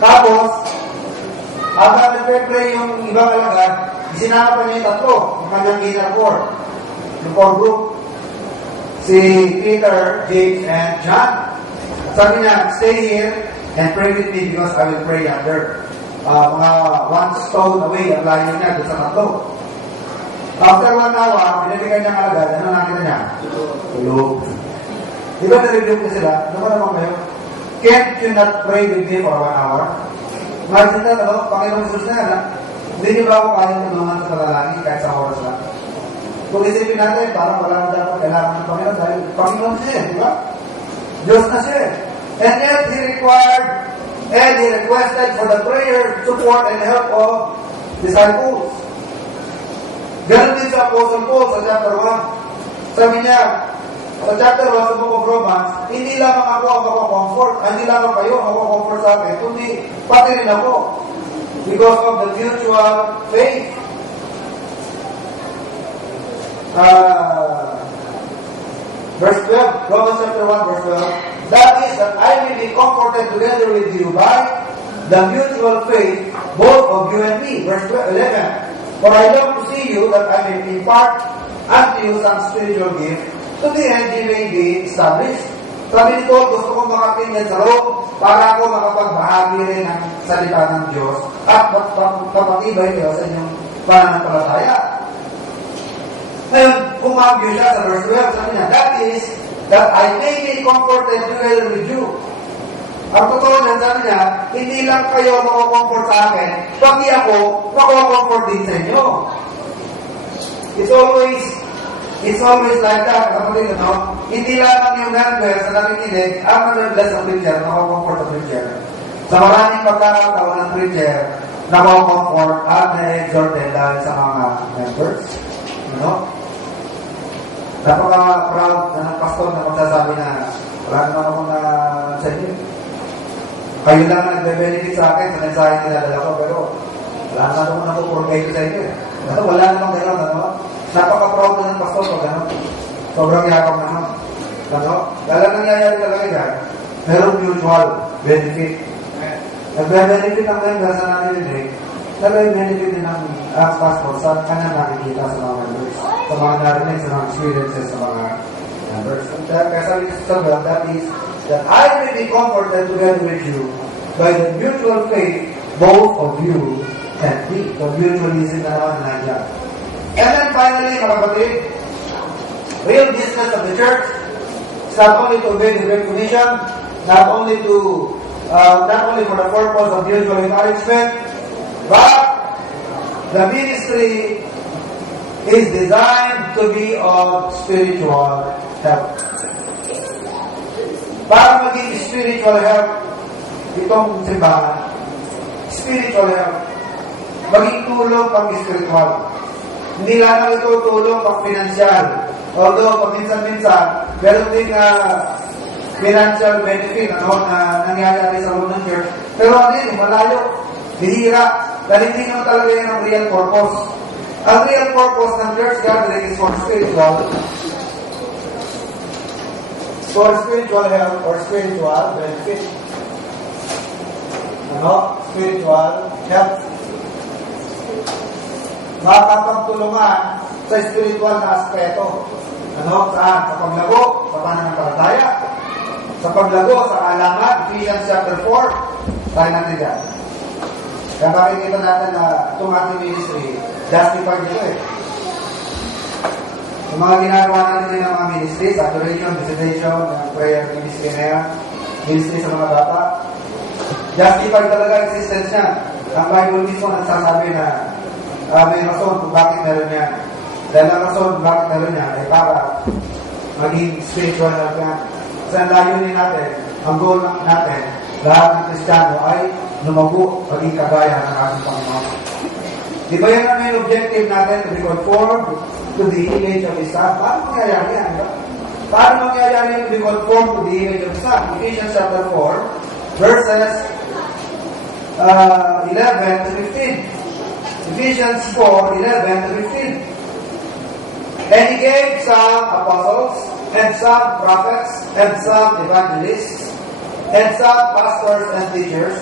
Tapos, habang nagpe-pray yung ibang alagad, isinama pa niya yung tatlo, yung kanyang inner core, yung core group. Si Peter, James, and John. Sabi niya, stay here and pray with me because I will pray under. Mga one stone away ang layo niya doon sa tatlo. After 1 hour, binibigay niya agad, ano nakita niya? Tulog. Di ba na-review ko sila? Ano ba naman kayo? Can't you not pray with me for 1 hour? Imagine na, Panginoon Jesus na, hindi niyo ba ako kayang tulungan sa palalangin kahit sa oras lang? Kung isipin natin, parang wala na dapat kailangan ng Panginoon dahil Panginoon siya, di ba? Diyos na siya. And yet, He requested for the prayer, support, and help of disciples. Ganon din sa Apostle Paul sa chapter 1. Sabi niya, sa chapter 1 sa book of Romans, hindi lamang ako ang mako-comfort, hindi lamang kayo ang mako-comfort sa akin, kundi pati rin ako. Because of the mutual faith. Verse 12, Romans chapter 1, verse 12. That is that I may be comforted together with you by the mutual faith, both of you and me. Verse 11. For I long to see you, that I may impart unto you some spiritual gift, to the end you may be established. Sabi nito, gusto kong makatingin sa loob para ako makapagbahagi rin ng salita ng Diyos at kapatibay kayo sa inyong pananampalataya. Ngayon, kumabyo siya sa verse 12, sabi niya, that is, that I may be comforted together with you. Ang totoo niya, sabi niya, hindi lang kayo mako-comfort sa akin, pati ako, mako-comfort din sa inyo. It's always like that, kapatid, no? Hindi lamang yung member sa nakikinig, ang mother-bless ng preacher, mako-comfort ng preacher. Sa maraming pagkakataon ng preacher, mako-comfort at na-exhorted dahil sa mga members. Ano? Napaka-proud na ng pastor na magsasabi na wala naman ako na sa inyo. Kayo lang na nagbe-benefit sa akin sa mensahe nilalala ko, pero wala naman ako napupurgay ko sa inyo. Wala naman gano'n, ano? Napaka-proud na ng pastor pag gano'n. Sobrang yakap naman. Ano? Dahil ang nangyayari talaga yan, merong mutual benefit. Nagbe-benefit ang member sa naninig, nagbe-benefit din ang pastor sa kanya nakikita sa mga members, sa mga narinig, sa mga experiences sa mga members. Kaya sabi sa God, that is, that I may be comforted together with you by the mutual faith, both of you and me. So mutualism na naman nandiyan. And then finally, mga kapatid, real business of the church is not only to obey the Great Commission, not only for the purpose of mutual encouragement, but the ministry is designed to be of spiritual help. Para maging spiritual help, itong simbahan, spiritual help, maging tulong pang spiritual. Hindi lang ito tulong pang financial. Although, paminsan-minsan, meron din financial benefit na nangyayari sa loob ng church. Pero ano yun, malayo, bihira, dahil hindi naman talaga yan ang real purpose. Ang real purpose ng church gathering is for spiritual help or spiritual benefit. Spiritual help. Makakapagtulungan sa spiritual na aspeto. Saan? Sa paglago, sa pananampalataya. Sa paglago, sa alaman, Ephesians chapter 4. Tayo natin dyan. Kaya makikita natin na itong ating ministry, justified nito eh. Yung mga ginagawa natin ng mga ministry, adoration, visitation, prayer ministry na yan, ministry sa mga bata, justified talaga existence niya. Ang Bible mismo nagsasabi na may rason kung bakit meron yan. Dahil ang rason kung bakit meron yan ay para maging spiritual help yan. Kasi ang layunin natin, ang goal natin, lahat ng Kristiyano ay lumago, maging kagaya ng ating Panginoon. Di ba yan ang main objective natin to be conformed to the image of His Son? Paano mangyayari yan? Paano mangyayari to be conformed to the image of His Son? Ephesians chapter 4, verses 11 to 15. Ephesians 4, 11 to 15. And He gave some apostles, and some prophets, and some evangelists, and some pastors and teachers,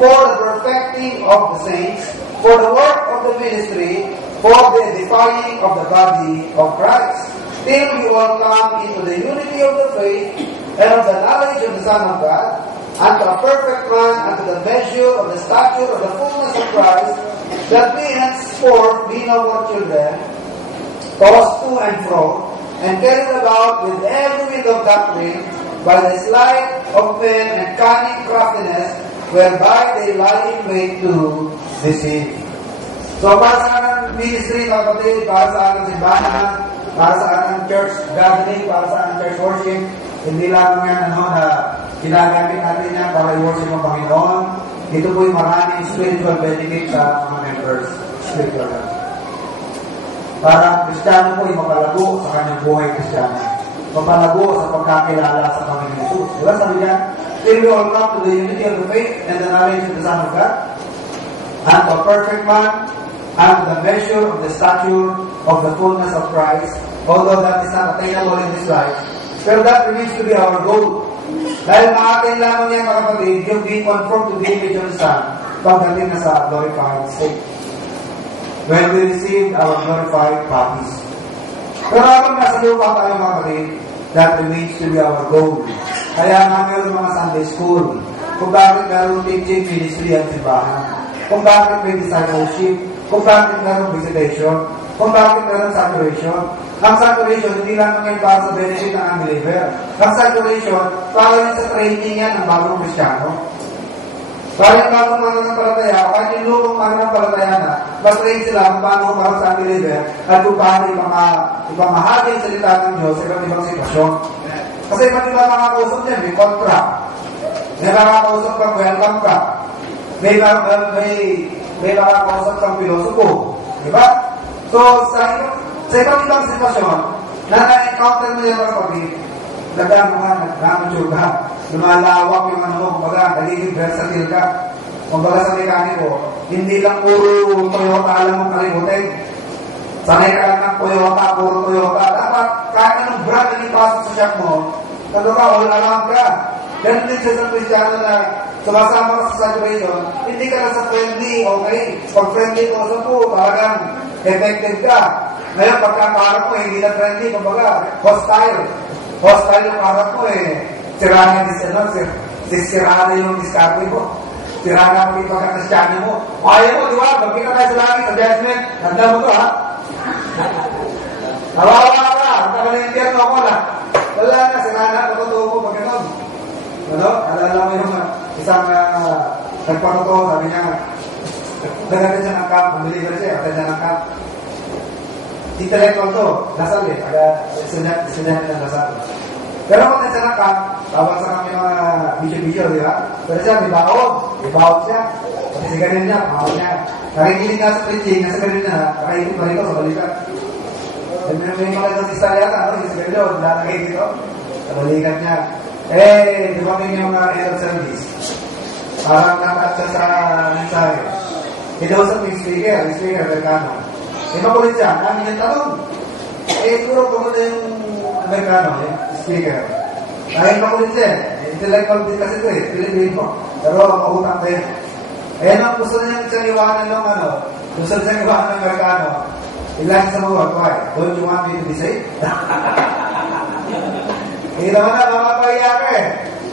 for the perfecting of the saints, for the work of the ministry, for the edifying of the body of Christ, till we all come into the unity of the faith, and of the knowledge of the Son of God, unto a perfect man, unto the measure of the stature of the fullness of Christ, that we henceforth be no more children, tossed to and fro, and carried about with every wind of doctrine, by the sleight of men and cunning craftiness, whereby they lie in wait to deceive. So, para sa anong ministry, kapatid, para sa anong simbahan, para sa anong church gathering, para sa anong church worship, hindi lang yan na ginagamit natin yan para i-worship ng Panginoon. Ito po'y maraming spiritual benefit sa mga members. Spiritual. Para ang Kristiyano po'y mapalago sa kanyang buhay Kristiyano. mapalago sa pagkakilala sa Panginoon Jesus. Diba sabi niya, till we all come to the unity of the faith and the knowledge of the Son of God, and to a perfect man, and to the measure of the stature of the fullness of Christ, although that is not attainable in this life, pero that remains to be our goal. Dahil maatin lamang yan, mga kapatid, yung being conformed to the image of the Son, pagdating na sa glorified state. When we receive our glorified bodies. Pero habang nasa lupa tayo, mga kapatid, that remains to be our goal. Kaya nga meron mga Sunday school, kung bakit meron teaching ministry at simbahan, kung bakit may discipleship, kung bakit meron visitation, kung bakit meron saturation. Ang saturation, hindi lang yan para sa benefit ng unbeliever. Ang saturation, para yan sa training yan ng bagong Kristiyano. Para yung bagong mananampalataya, o kahit yung lupang mananampalataya na, mas-train sila kung paano para sa unbeliever at kung paano ipamahagi ang salita ng Diyos sa iba't ibang sitwasyon. Kasi iba't ibang makakausap niya, may contract. May makakausap kang welcome ka. May makakausap kang pilosopo. Diba? So, sa iba't ibang sitwasyon, na na-encounter mo yan mga kapatid, nag-amature ka, lumalawak yung ano mo, kumbaga, nagiging versatile ka. Kumbaga sa mekaniko, hindi lang puro Toyota alam mong kalimutin. Sanay ka lang ng Toyota, puro Toyota. Dapat, kahit anong brand na ipasok sa shop mo, ano ka, all around ka. Ganun din sa isang Kristiyano na sumasama ka sa saturation, hindi ka lang sa friendly, okay? Pag friendly ko sa po, talagang effective ka. Ngayon, pagkakarap mo, hindi na friendly, kumbaga, hostile. Hostile yung karap mo sirana yung discarte mo. Sirana mo yung pagkakasyano mo. Ayaw mo, di ba? Magkita tayo sa langit, sa judgment. Handa mo to, ha? Nawawa ka. Ang tagal-intiyan mo ako na. Wala na, sirana, patutuwa mo, pag ganun. Ano? Alala mo yung isang nagpatutuwa, sabi niya, nagagad siya ng camp, nabiligan siya, agad siya ng camp. Intellectual to, Lasal estudyante ng Lasal. Pero kung nasa na camp, tawag sa kami mga bisyo-bisyo, di ba? Pero siya, may bawod siya. Kasi si ganun niya, bawod niya. Nakikinig nga sa preaching, nasa ganun niya, nakaikot pa rito sa balikat. May mga itong istorya yata, no? Si ganun, lalagay dito, sa balikat niya. Di ba may mga end of service? Parang nakat siya sa mensahe. Kinausap yung speaker, Amerikano. Makulit siya, namin yung tanong. Siguro kumuna yung Amerikano, speaker. Dahil makulit siya, intellectual din kasi ito Pilipino. Pero mautang din. Nang gusto niya siyang iwanan ng gusto siyang iwanan ng Amerikano. Ilan sa mga, why? Don't you want me to be safe? Hindi naman na, makapahiya ka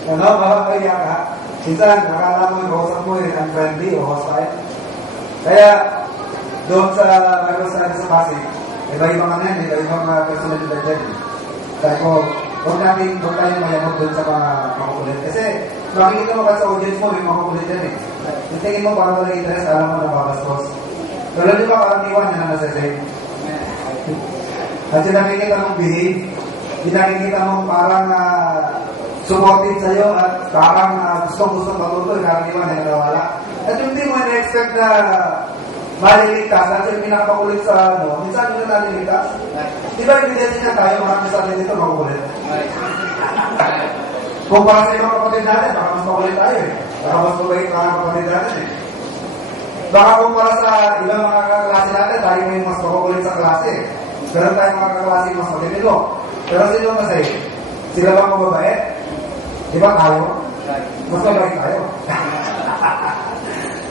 makapahiya ka. Minsan, nakala mo yung kausap mo unfriendly o hostile. Kaya, doon sa Pasig, iba-ibang iba-ibang personalidad dyan. Sabi ko, huwag tayo mayamot doon sa mga makukulit. Kasi, makikita mo ka sa audience mo, yung makukulit dyan Yung tingin mo, parang walang interest, alam mo na babastos. Pero di ba, karaniwan na nasa-save? At yung nakikita mong behave, yung nakikita mong parang supportive sa'yo at parang gustong-gustong patuloy, karaniwan na nagawala. At yung hindi mo na-expect na maliligtas, at yung pinakakulit sa minsan yung naliligtas. Di ba evidence niya tayo, marami sa atin dito makukulit? Kung para sa ibang kapatid natin, baka mas makulit tayo Baka mas mabait mga kapatid natin Baka kung para sa ibang mga kaklase natin, tayo may mas makukulit sa klase. Pero tayo mga kaklase mas matinilo. Pero sino kasi? Sila bang mababait? Di ba tayo? Mas mabait tayo.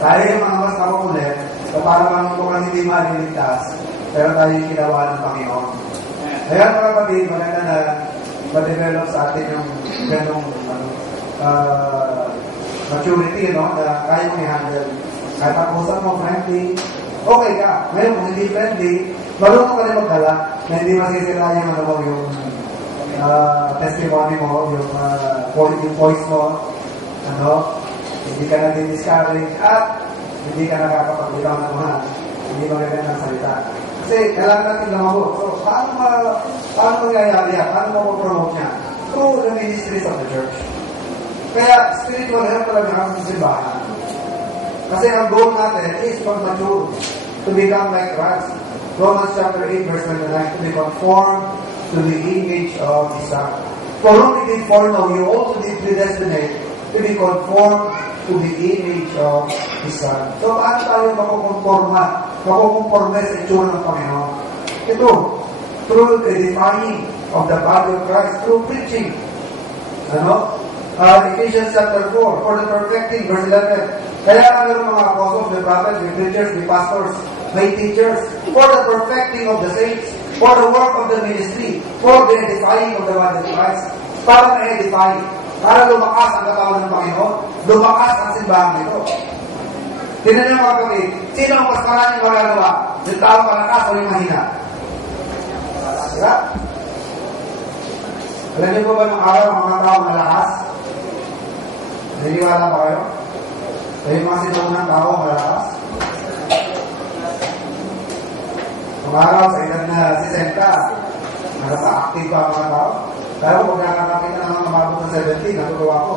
Tayo yung mga mas makukulit. So, parang mukhang hindi maliligtas, pero tayo yung ginawa ng Panginoon. Kaya mga kapatid, maganda na ma-develop sa atin yung ganong maturity, na kaya mo i-handle. Kahit ang usap mo, friendly, okay ka. Ngayon, kung hindi friendly, marunong ka rin magdala na hindi masisira yung testimony mo, yung voice mo, hindi ka na din-discourage, at hindi ka nakakapag-ilaw ng mga hindi magagandang salita. Kasi kailangan natin lumago. So, paano mangyayari yan? Paano mapopromote niya? Through the ministries of the church. Kaya, spiritual health talaga ang simbahan. Kasi ang goal natin is to mature, to become like Christ. Romans chapter 8, verse 29, to be conformed to the image of His Son. For whom He did foreknow, He also did predestinate to be conformed to the image of His Son. So, paano tayo makukonforme sa itsura ng Panginoon? Ito, through the defining of the body of Christ, through preaching. Ephesians chapter 4, for the perfecting, verse 11. Kaya mayroong mga apostles, may prophets, may preachers, may pastors, may teachers, for the perfecting of the saints, for the work of the ministry, for the edifying of the body of Christ, para na-edify, para lumakas ang katawan ng Panginoon, lumakas ang simbahan nito. Tingnan niyo mga kapatid, sino ang mas maraming magagawa? Yung tao malakas o yung mahina? Diba? Alam niyo po ba ng araw ang mga tao malakas? Naniniwala ba kayo? Kaya yung mga sinuunang tao malakas? Ang araw sa edad na 60, nasa-active pa ang mga tao. Pero kung nakakakita naman umabot ng 70, natutuwa ko.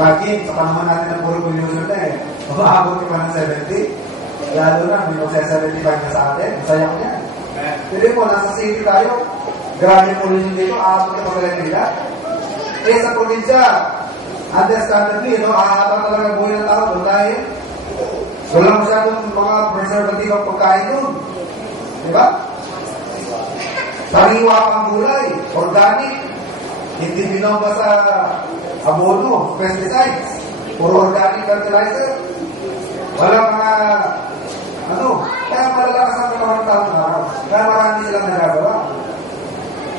Bakit? Sa panahon natin ng puro pollution na umabot pa ng 70. Lalo na, may 75 na sa atin. Masaya ko yan. Hindi po, nasa city tayo. Grabe pollution dito, aabot ka pa nila. Sa probinsya, understandably, ahata talaga buhay ng tao doon dahil wala masyadong mga preservative ang pagkain doon. Diba? Sariwa pang gulay, organic, hindi binomba sa abono, pesticides, puro organic fertilizer. Wala mga, kaya malalakas ang katawan ng tao ng araw. Kaya marami silang nagagawa.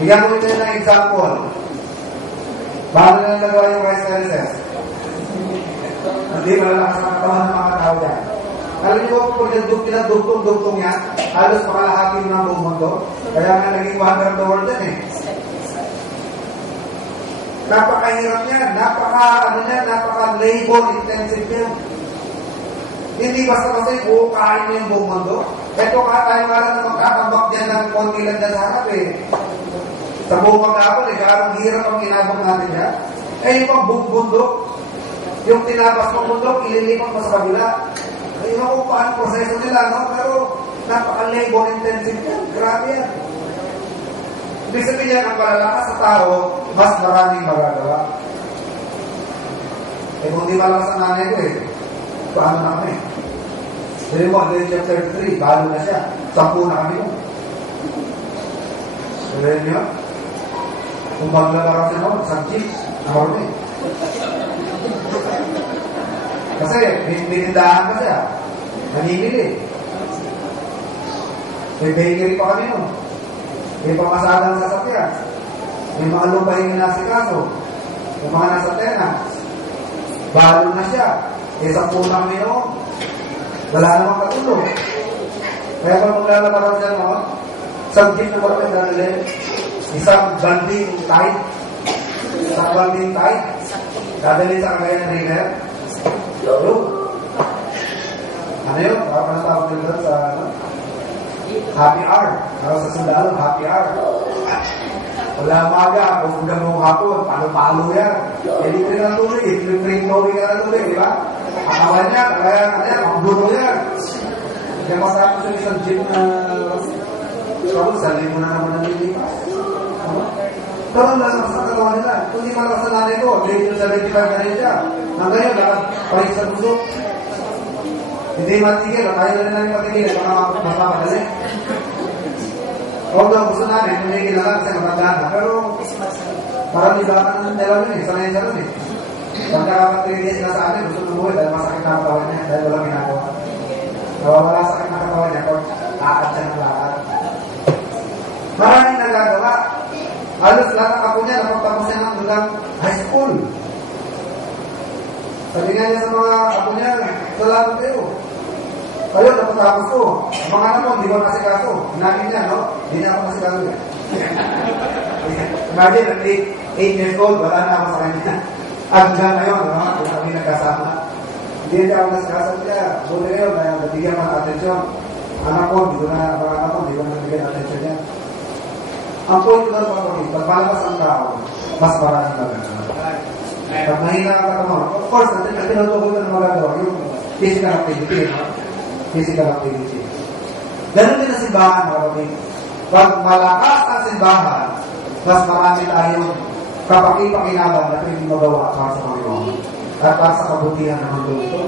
Bigyan ko ito ng example. Bago na nagawa yung rice terraces. Hindi malalakas ang katawan ng mga tao yan. Alam niyo po, pag pinagdugtong yan, halos makalahati ng buong mundo. Kaya nga naging wonder of the world din Napakahirap yan. Napaka-labor intensive yan. Hindi basta-basta yung bukain mo yung buong mundo. Ito tayo nga lang na magkakambak dyan ng konti lang dyan sa harap Sa buong maghapon garang hirap ang kinabak natin yan. Yung pang buong bundok, yung tinabas ng bundok, ililipat pa sa kabila. Ayun ako paano proseso nila, pero napaka-labor intensive yan. Grabe yan. Ibig sabihin yan, ang malalakas sa tao, mas maraming magagawa. Kung di malakas ang nanay ko paano na kami? Dili mo, chapter 3, balo na siya. 10 na kami doon. Sabihin niyo? Kung maglalakas siya noon, isang jeep, nakarami. Kasi, binindahan pa siya. Nanimili. May bakery pa kami noon. May pamasada ng sasakyan. May mga lupahin na nasikaso. May mga nasa tenants. Balo na siya. 10 na kami noon. Wala namang katulong. Kaya kung maglalabas siya noon, isang jeep na wala may dalilin, isang banding tight, dadalhin sa Cagayan River. Ano yun? Ako na tawag nila sa happy hour. Ako sa sundalo, happy hour. Wala maga, kung hanggang mong hapon, palo-palo yan. Electric ng tuloy, electric towing ka ng tuloy, di ba? Akawan niya, kaya ang buno yan. Kaya matapos yung isang jeep na salin mo na naman ang nilipas. Pero ang lakas sa katawan nila. Kung di malakas na nanay ko, 75 na rin siya. Hanggang yun, palis sa gusto. Hindi matigil, tayo na namin matigil, baka mapapadali. Although gusto namin, tumigil na lang kasi matandaan na. Pero, parang iba ka ng nila yun sanay siya rin Pagkakapatigil sila sa amin, gusto nung buhay dahil masakit na katawan niya, dahil walang ginagawa. Nawawala sakit na katawan niya, kung lakad siya ng lakad. Maraming nagagawa. Halos lahat ang ako niya, napagtapos niya ng hanggang high school. Sabi nga niya sa mga ako niya, salamat kayo. Kayo, napagtapos ko. Mga anak mo, hindi ko nasikaso. Hinagin niya, Hindi niya ako nasikaso niya. Imagine, at 8 years old, wala na ako sa kanya. Hanggang ngayon, kung kami nagkasama. Hindi niya ako nasikaso niya. Buti kayo, nabigyan ko ng atensyon. Anak ko, hindi ko na nabigyan ng atensyon niya. Ang point ko na pag palabas ang tao, mas maraming magagawa. Pag mahina ang katawan, of course, tinutukoy ko na magagawa, yung physical activity, Physical activity. Ganun din na simbahan, pag malakas ang simbahan, mas marami tayong kapaki-pakinaban na pwede magawa para sa Panginoon at para sa kabutihan ng mundo ito.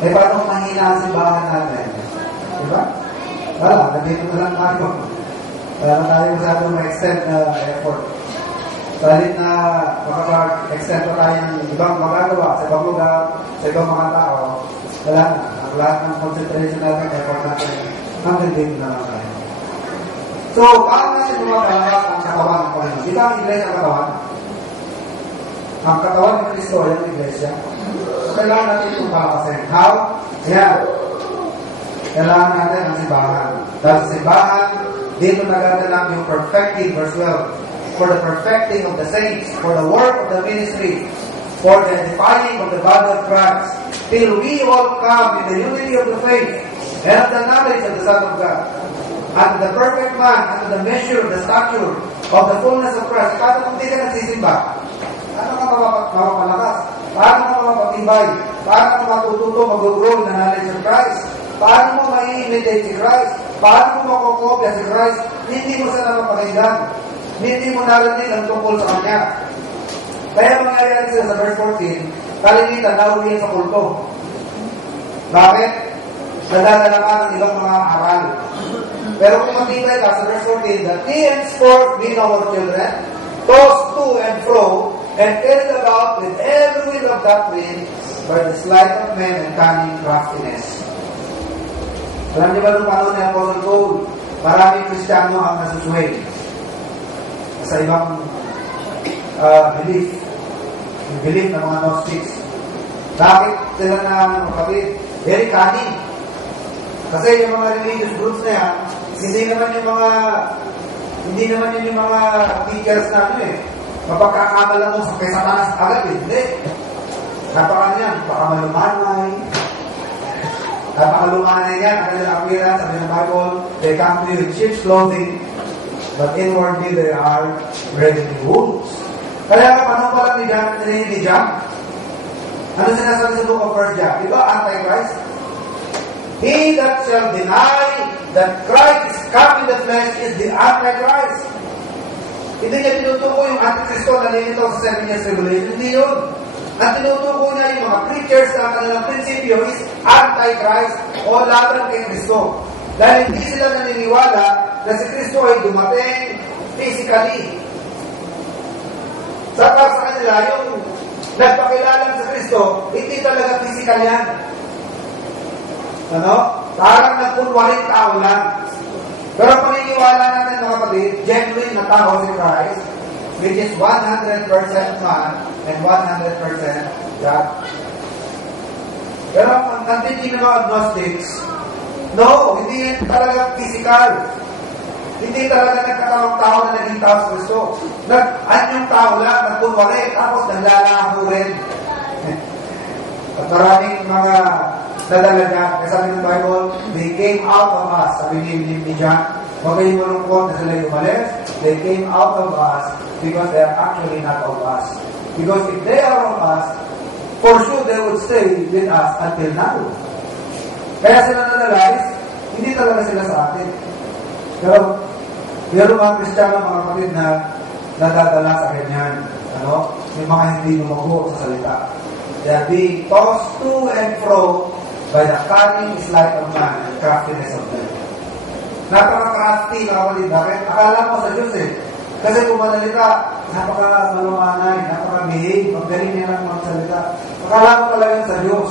Eh, paano mahina ang simbahan natin? Diba? Wala, nandito na lang tayo. Wala na tayo masyadong ma-extend na effort. Salit na makapag-extend pa tayo ng ibang magagawa sa ibang lugar, sa ibang mga tao, wala na. Ang lahat ng concentration natin, effort natin, hanggang dito na lang tayo. So, paano natin lumapalakas ang katawan ng Panginoon? Di ba ang iglesia ang katawan? Ang katawan ng Kristo ay ang iglesia. So, kailangan natin itong palakasin. How? Ayan. Kailangan natin ang simbahan. Dahil sa simbahan, dito nagagalang yung perfecting, verse 12, for the perfecting of the saints, for the work of the ministry, for the edifying of the body of Christ, till we all come in the unity of the faith and of the knowledge of the Son of God, unto the perfect man, unto the measure of the stature of the fullness of Christ. Paano kung di ka nagsisimba? Paano ka mapapalakas? Paano ka mapapatibay? Paano ka matututo mag-grow na knowledge of Christ? Paano mo ma-imitate si Christ? Paano mo makukopya si Christ? Hindi mo siya napapakinggan. Hindi mo narinig ang tungkol sa Kanya. Kaya mangyayari sila sa verse 14, kalinitan, nauwi sa kulto. Bakit? Nadadala ka ng ibang mga aral. Pero kung matibay ka sa verse 14, that he henceforth being our children, tossed to and fro, and carried about with every wind of doctrine, by the sleight of men and cunning craftiness. Alam niyo ba nung panahon ni Apostle Paul, maraming Kristiyano ang nasusway sa ibang belief. Yung belief ng mga Gnostics. Bakit sila na kapatid? Very cunning. Kasi yung mga religious groups na yan, hindi naman yung mga teachers na mapagkakamala mo sa kay Satanas agad. Hindi. Napakalumanay. Napakalumanay yan. Ang kanilang appearance, sabi ng Bible, they come to you in sheep's clothing, but inwardly they are ravening wolves. Kaya paano pala ni John? Ano sinasabi sa book of 1 John? Diba Antichrist? He that shall deny that Christ is come in the flesh is the Antichrist. Hindi niya tinutuko yung Antichristo na nilitaw sa 7 years Revelation. Hindi yun. Ang tinutuko niya yung mga preachers na kanilang prinsipyo is Antichrist o laban kay Kristo. Dahil hindi sila naniniwala na si Kristo ay dumating physically. Sa kanila, yung nagpakilala sa Kristo, hindi talaga physical yan. Parang nagpunwaring tao lang. Pero paniniwala natin mga kapatid, genuine na tao si Christ, which is 100% man and 100% God. Pero ang thinking ng mga agnostics, no, hindi yan talaga physical. Hindi talaga nagkatawang tao na naging tao sa Kristo. Anyong tao lang, nagpunwari, tapos naglalako rin. At maraming mga nadalaga, kasi sabi ng Bible, they came out of us. Sabi ni John, huwag kayong malungkot na sila umalis. They came out of us because they are actually not of us. Because if they are of us, for sure they would stay with us until now. Kaya sila nalalayas, hindi talaga sila sa atin. Pero, meron mga Kristiyano, mga kapatid na nadadala sa ganyan. Yung mga hindi lumago sa salita. They are being tossed to and fro by the cunning sleight of man and craftiness of men. Napaka-crafty, mga kapatid. Bakit? Akala mo sa Diyos Kasi kung manalita, napaka-malumanay, napaka-behave, magaling niya lang magsalita. Akala mo talaga sa Diyos.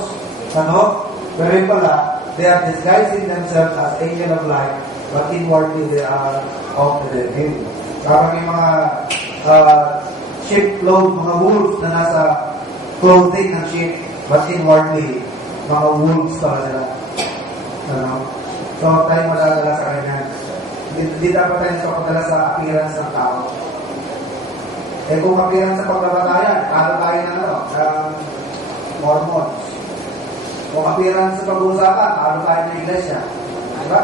Pero yun pala, they are disguising themselves as angel of light, but inwardly they are of the devil. Parang yung mga sheep-clothed, mga wolves na nasa clothing ng sheep, but inwardly, mga wolves pala sila. So, tayo madadala sa kanya. Hindi dapat tayo sa pagdala sa appearance ng tao. Kung appearance sa paglabatayan, tayo ng Mormons. Kung appearance sa pag-uusapan, tayo ng iglesia. Diba?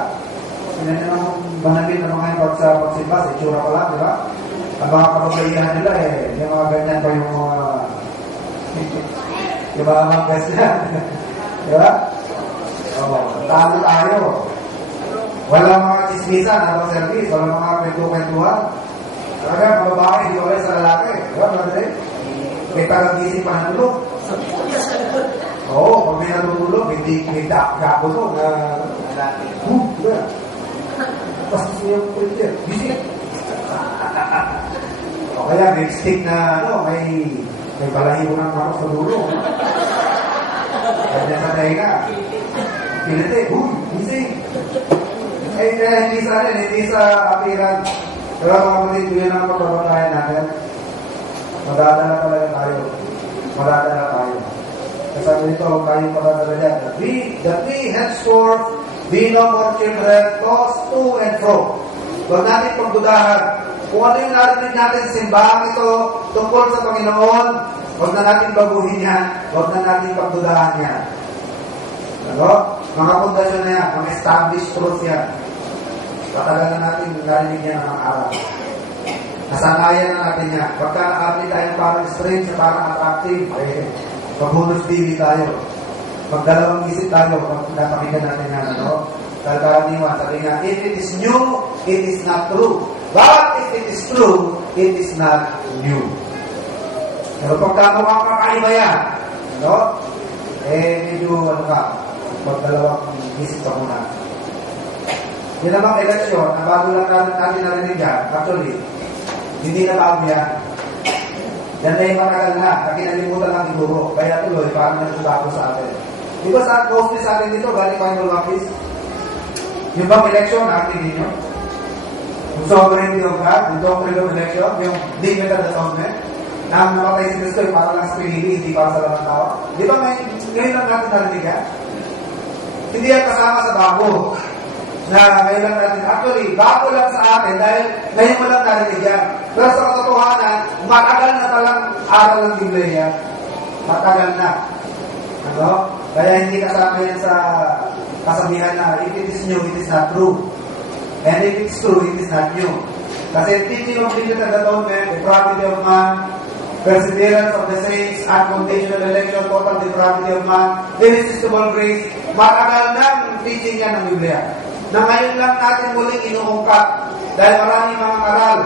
Hindi naman banagin ng mga import sa pagsimba, sa itsura ko lang, diba? Ang mga kapaglayahan nila, yung mga ganyan pa yung mga manggas niya. Diba? Talo tayo. Walang mga chismisan, habang service, walang mga kwentuhan. Talaga, mga babae, di wala sa lalaki. Diba, brother? May tagang-gising pa ng tulog. Oo, pag may natutulog, may gapo to na lalaki. Diba? Tapos yung printer, gising. O kaya, may stick na, may balahibo ng kapos sa dulo. Kanya sa tainga. Pinite, gising. Hindi sa apiran. Pero mga kapatid, yun ang pagpapatayan natin. Madadala talaga tayo. Sabi nito, huwag tayong madadala dyan. That we henceforth be no more children, tossed to and fro. Huwag natin pagdudahan. Kung ano yung narinig natin sa simbahan ito tungkol sa Panginoon, huwag na natin baguhin yan. Huwag na natin pagdudahan yan. Ano? Mga pundasyon na yan, mga established truth yan. Patagal na natin narinig yan ng mga araw. Nasanayan na natin yan. Pagka na-apply tayo parang strange, parang attractive, mag-bonus TV tayo. Magdalawang isip tayo pag napakinggan natin yan. Ano? Kalkaraniwan, sabi nga, if it is new, it is not true. But if it is true, it is not new. Pero pagka mukhang kakaiba yan, ano? Medyo, magdalawang isip ka muna. Yun namang eleksyon, na bago lang natin narinig yan, actually, hindi na bago yan. Yan na yung matagal na, nakinalimutan lang ituro. Kaya tuloy, parang nagbago sa atin. Di ba sa mostly sa atin dito, galing pa yung office? Yung bang eleksyon, active ninyo? Yung sovereignty of God, yung doctrine of election, yung dignity of atonement, na namatay si Cristo, yung parang lang sa pinili, hindi para sa laman tao. Di ba ngayon lang natin narinig yan? Hindi yan kasama sa bago. Na ngayon lang natin, actually, bago lang sa atin dahil ngayon mo lang narinig yan. Pero sa katotohanan, matagal na talang aral ng Biblia yan. Matagal na. Ano? Kaya hindi kasama yan sa kasabihan na if it is new, it is not true. And if it is true, it is not new. Kasi teaching of dignity and atonement, depravity of man, perseverance of the saints, unconditional election, total depravity of man, irresistible grace, matagal na ang teaching yan ng Biblia. Na ngayon lang natin muling inuungkat dahil maraming mga aral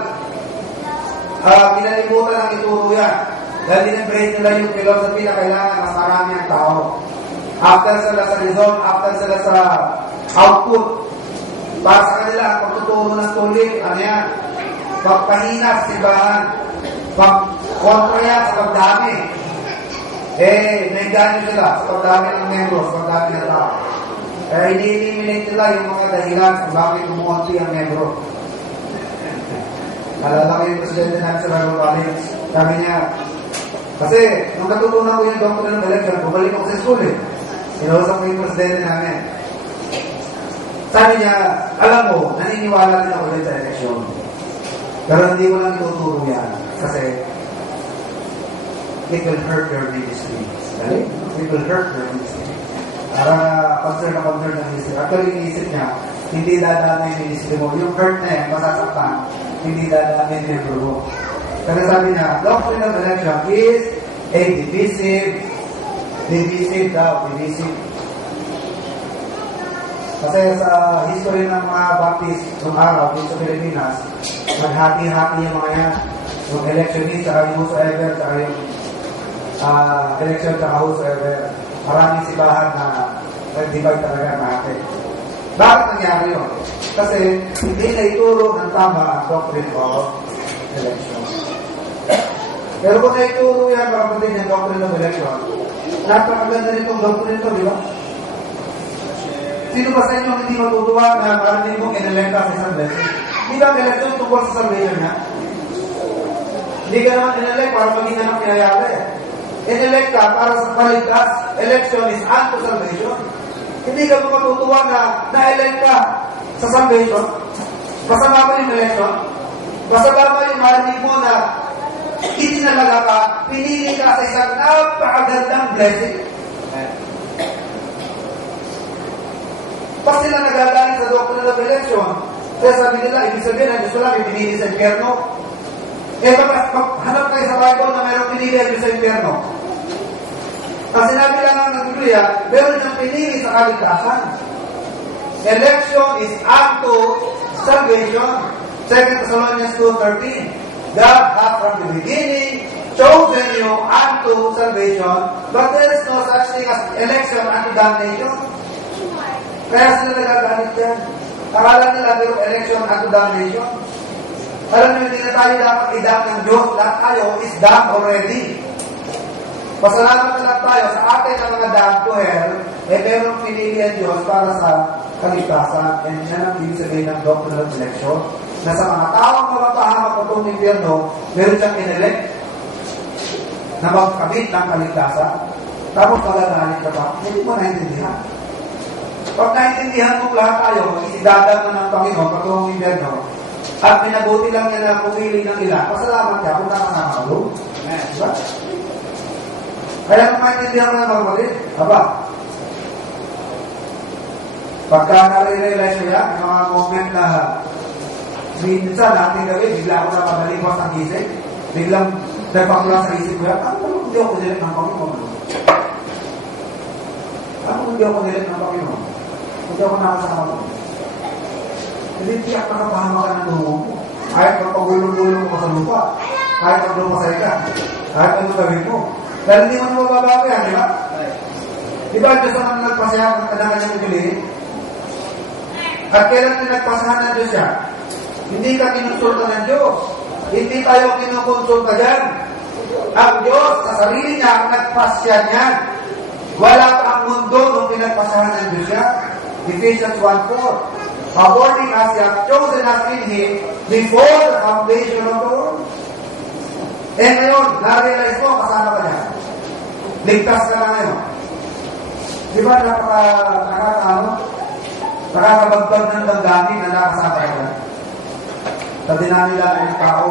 kinalimutan ang ituro yan dahil in-embrace nila yung philosophy na kailangan mas marami ang tao after sila sa result, after sila sa output. Para sa kanila ang pagtuturo ng tuloy, ano yan, pagpahina sa simbahan, pagkontra yan sa pagdami. Naiganyo sila sa pagdami ng membros, sa pagdami ng tao. Kaya ini-eliminate nila yung mga dahilan kung bakit umuunti ang membro. Alala ko yung presidente namin sa Bible College. Sabi niya, kasi nung natutunan ko yung doctrine of election, bumalik ako sa school eh. Inausap ko yung presidente namin. Sabi niya, alam mo, naniniwala din ako ulit sa election. Pero hindi ko lang ituturo yan. Kasi it will hurt your ministry. It will hurt your ministry. Para concern ng ministry. Actually, iniisip niya, hindi dadami yung ministry mo. Yung hurt na yan, masasaktan, hindi dadami yung membro mo. Kasi sabi niya, doctrine of election is a divisive. Kasi sa history ng mga Baptist noong araw dito sa Pilipinas, naghati-hati yung mga yan. Yung electionist, saka yung whosoever, saka yung election, saka whosoever. Maraming sibahan na nag-divide talaga natin. Bakit nangyari yun? Kasi hindi na ituro ng tama ang doctrine of election. Pero kung naituro yan, kapatid ng doctrine of election, napakaganda nitong doctrine ito, di ba? Sino ba sa inyo hindi matutuwa na parating mong inelekta sa isang blessing? Hindi ba ang election tungkol sa salvation niya? Hindi ka naman inelect para maging anak ni Yahweh. Inelect ka para sa paligtas. Election is unto salvation. Hindi ka matutuwa na na-elect ka sa salvation. Masama ba yung election? Masama ba yung marinig mo na itinalaga ka, pinili ka sa isang napakagandang blessing? Pag sila nagagaling sa doctrine of election, kaya sabi nila, ibig sabihin na gusto lang pinili sa impyerno. Hanap kayo sa Bible na mayroong pinili sa impyerno. Ang sinabi lang ng Biblia, meron ng pinili sa kaligtasan. election is unto salvation. 2 Thessalonians 2:13. God hath from the beginning chosen you unto salvation, but there is no such thing as election unto damnation. Kaya sila nagagalit yan. Akala nila pero election unto damnation. Alam nyo, hindi na tayo dapat idam ng Diyos. Lahat tayo is damned already. Pasalamat na lang tayo sa atin ang mga damned to hell, merong pinili ang Diyos para sa kaligtasan. And yan ang ibig sabihin ng doctrinal election. Na sa mga taong mapapahamak o itong impyerno, meron siyang inelect na magkamit ng kaligtasan. Tapos magagalit ka pa, hindi mo naintindihan. Pag naintindihan mo lahat tayo, isidadal na ng Panginoon patungong impyerno, at minabuti lang niya na pumili ng ilan, pasalamat ka kung nakasama ka doon. Diba? Kaya kung maintindihan mo na mga kapatid, pagka nare-realize mo yan, yung mga moment na minsan natin gawin, bigla ako na madalimos ang isip, biglang nagpapula sa isip ko yan, hindi ako nilit ng Panginoon? Hindi ako nilit ng Panginoon? Hindi ako nakasama mo? Hindi tiyak nakapahama ka ng lumo mo. Kahit magpagulong-gulong mo sa lupa, kahit maglumasay ka, kahit ano gawin mo. Dahil hindi mo na mababago yan, di ba? Di ba, Diyos naman nagpasaya ng kanyang piliin? At kailan na nagpasahan ng Diyos yan? Hindi ka kinonsulta ng Diyos. Hindi tayo kinukonsulta dyan. Ang Diyos, sa sarili niya, nagpasya niyan. Wala pa ang mundo nung pinagpasahan ng Diyos yan. Ephesians 1:4. According as He hath chosen us in Him before the foundation of the world. Eh ngayon, na-realize mo, kasama ka niya. Ligtas ka na ngayon. Di ba nakakabagbag ng damdamin na nakasama ka niya? Sa dinamila ng tao,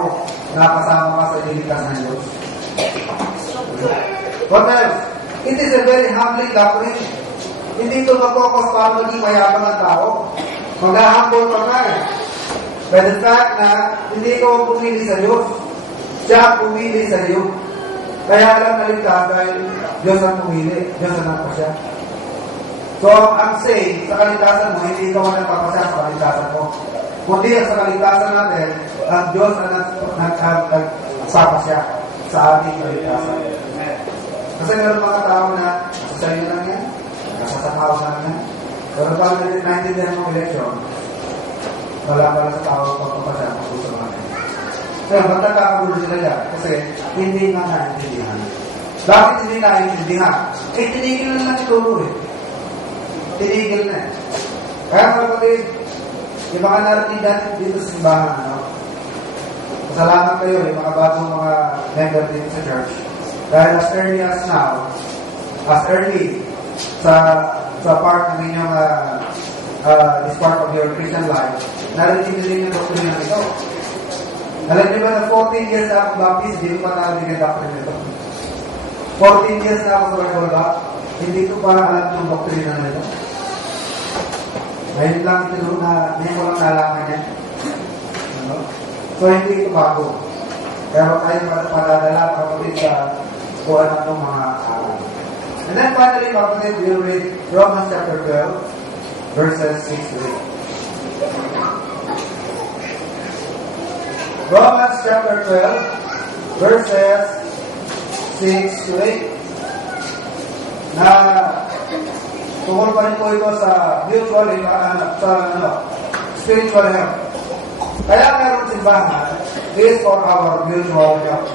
nakasama ka sa ililigtas ng Diyos. What else? It is a very humbling doctrine. Hindi ito mag-focus para maging mayabang ang tao. Mag-humble ka nga eh. By the fact na hindi ko pumili sa Diyos. Siya pumili sa Diyos. Kaya lang naligtas dahil Diyos ang pumili. Diyos ang nagpasya. So, ang say, sa kaligtasan mo, hindi ikaw ang nagpapasya sa kaligtasan mo. Kundi sa kaligtasan natin, ang Diyos ang nagpapasya sa ating kaligtasan. Kasi meron mga tao na sa sarili lang yan, nasa tao lang yan. Pero pag naintindihan mo eleksyon, wala ka lang sa tao pagpapasya ang puso natin. Kaya ba't nagkakagulo sila yan? Kasi hindi nga naintindihan. Bakit hindi naintindihan? Tinigil na lang ituro eh. Tinigil na eh. Kaya kapatid, yung mga narating natin dito sa simbahan, masalamat kayo yung mga bagong mga member dito sa church. Dahil as early as now, as early sa part ng inyong this part of your Christian life, narinig din yung doctrine na ito. Alam niyo ba na 14 years na akong baptist, hindi ko pa narinig yung doctrine nito. 14 years na ako sa Bible ba, hindi ko pa alam yung doctrine na ito. Ngayon lang ito na, ngayon ko lang nalaman yan. So, hindi ito bago. Pero tayo padadala kapatid sa kuha na itong mga aral. And then finally, kapatid, we'll read Romans chapter 12, verses 6 to 8. Romans chapter 12, verses 6 to 8. Na tungkol pa rin po ito sa mutual, spiritual health. Kaya meron simbahan is for our mutual health.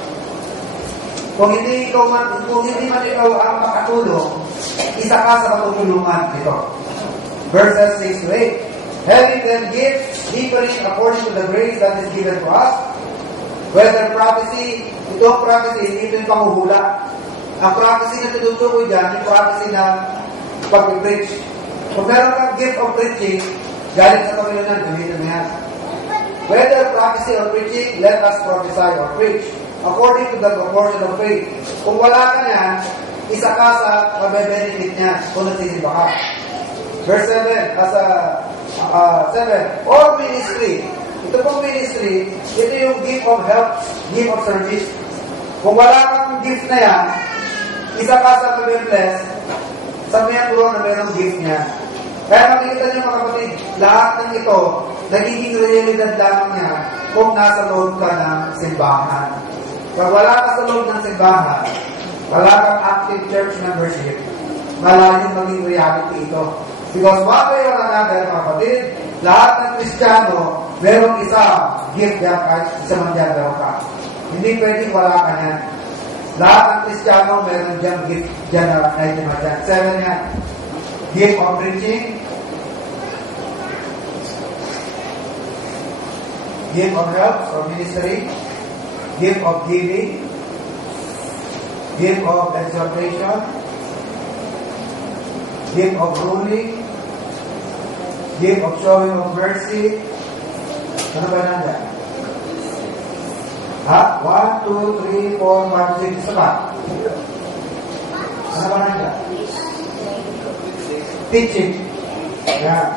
Kung hindi man ikaw ang makatulong, isa ka sa matutulungan ito. Verses 6 to 8. Having then gifts differing according to the grace that is given to us, whether prophecy, itong prophecy, ito yung panghuhula. Ang prophecy na tututukoy dyan, yung prophecy na pag-preach. Kung meron kang gift of preaching, galing sa Panginoon, gamitin mo yan. Whether prophecy or preaching, let us prophesy or preach, according to the proportion of faith. Kung wala ka niyan, isa ka sa mabe-benefit niya kung nagsisimba ka. Verse 7, 7, all ministry. Ito pong ministry, ito yung gift of help, gift of service. Kung wala kang gift na yan, isa ka sa mabe-bless sa miyembro na mayroong gift niya. Kaya makikita niyo mga kapatid, lahat ng ito, nagiging realidad lamang niya kung nasa loob ka ng simbahan. Pag wala ka sa loob ng simbahan, wala kang active church membership, malayong maging reality ito. Because one way or another, mga kapatid, lahat ng Kristiyano, merong isa, gift yan, kahit isa man dyan, meron ka. Hindi pwedeng wala ka yan. Lahat ng Kristiyano, meron dyan gift dyan na naitima dyan. 7 yan. Gift of preaching, gift of help or ministry, gift of giving, gift of exhortation, gift of ruling, gift of showing of mercy. Ano ba nanda? 1, 2, 3, 4, 5, 6. Isa ba? Ano ba nanda? Teaching. Yan.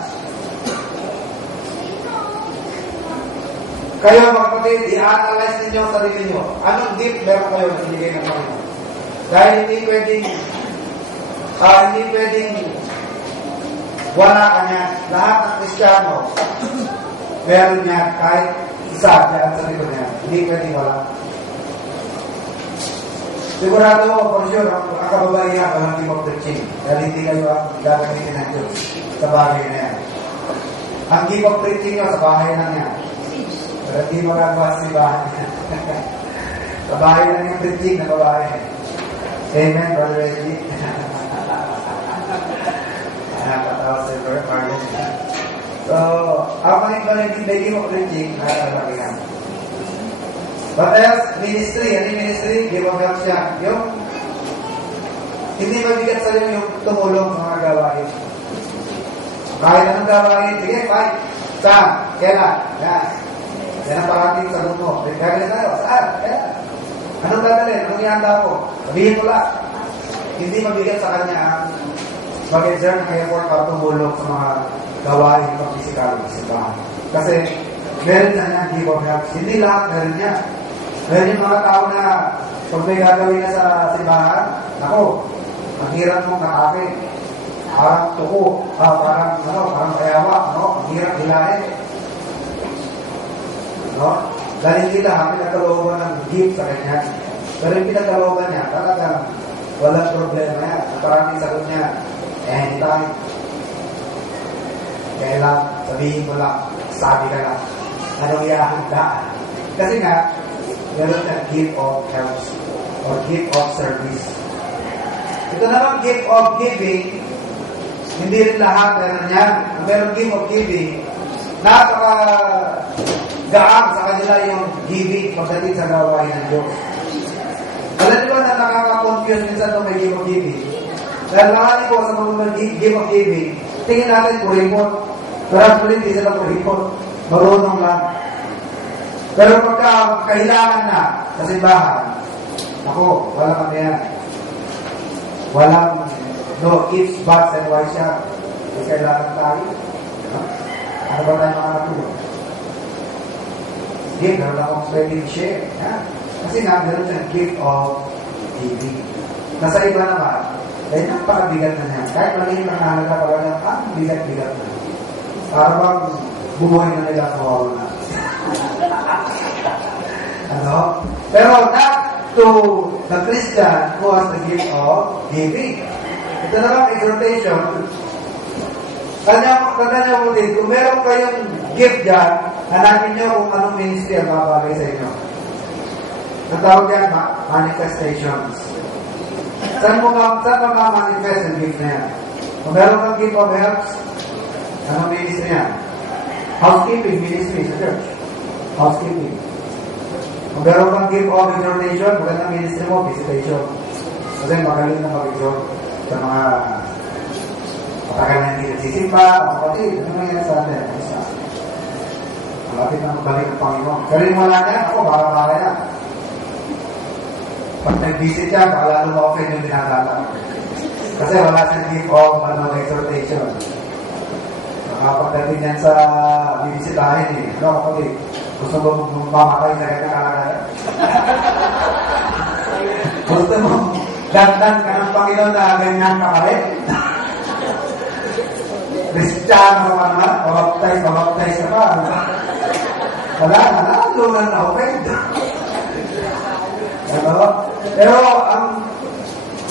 Kayo mga kapatid, i-analyze ninyo ang sarili nyo. Anong gift meron kayo na binigay ng Panginoon? Dahil hindi pwedeng wala ka niya. Lahat ng Kristiyano, meron niya kahit isa dyan sa likod niya. Hindi pwedeng wala. Sigurado ko, for sure, ang kababaihan ka ng team of preaching. Dahil hindi kayo ang gagamitin ng Diyos sa bagay na yan. Ang team of preaching nyo sa bahay na niya. Pero hindi magagawa sa bahay niya. Sa bahay na yung preaching na babae. Amen, Brother Reggie. Nakatawa sa Brother Marlon. So, ang mga team of preaching, nakalagay yan. But else, ministry, ano yung ministry? Give of help siya. Yung, hindi mabigat sa yung tumulong sa mga gawain. Kahit anong gawain, sige, fine. Saan? Kailan? Yan. Yan ang parating sa mundo. Gagawin tayo. Saan? Kailan? Anong dadalhin? Anong ihanda ko? Sabihin mo lang. Hindi mabigat sa kanya ang mag-exert ng effort para tumulong sa mga gawain ng physical simbahan. Kasi, meron na niya give of help. Hindi lahat meron niya. Meron yung mga tao na pag may gagawin na sa simbahan, ako, ang hirap mong nakapin. Parang tuko, parang kayawa, ang hirap hilahin. Dahil kita, pinagkalooban ng gift sa kanya. Pero yung pinagkalooban niya, talagang walang problema yan. Maraming sagot niya, anytime. Kailan, sabihin mo lang, sabi ka lang, anong ihahanda? Kasi nga, meron na gift of help or gift of service. Ito naman gift of giving, hindi rin lahat meron yan. Ang meron gift of giving, napaka-gaan sa kanila yung giving pagdating sa gawain ng Diyos. Alam niyo ba na nakaka-confuse minsan itong may gift of giving? Dahil nakali ko sa mga gift of giving, tingin natin kuripot. Pero actually, hindi sila kuripot. Marunong lang. Pero pagka kailangan na sa simbahan, ako, walang ano yan. Walang no ifs, buts, and why siya. Kasi kailangan tayo. Ano ba tayo makakatulong? Sige, meron akong pwedeng share. Kasi nga, meron siyang gift of giving. Nasa iba naman, dahil napakabigat na niya. Kahit maliit na halaga talaga, bigat-bigat na. Para bang bumuhay na nila sa wawala na. Pero not to the Christian who has the gift of giving. Ito naman exhortation. Tanda niyo po din, kung meron kayong gift dyan, hanapin niyo kung anong ministry ang mabagay sa inyo. Ang tawag yan, manifestations. Saan ma-manifest ang gift na yan? Kung meron kang gift of helps, anong ministry yan? Housekeeping ministry sa church. Housekeeping. Kung meron kang gift of exhortation, magandang ministry mo, visitation. Kasi magaling na mag-exhort sa mga matagal na hindi nagsisimba, mga kapatid, ano nangyari sa atin? Malapit na magbalik ng Panginoon. Galing wala niya, ako, baka yan. Pag nag-visit yan, baka lalo ma-open yung dinadala. Kasi wala siyang gift of exhortation. Nakapagdating yan sa bibisitahin eh. Ano kapatid? Gusto mo mamakay na kanya kalagayan? Gusto mo dandan ka ng Panginoon na ganyan ka pa rin? Kristiyano ka na, pabaptize ka pa. Wala na, nakatulungan na open. Pero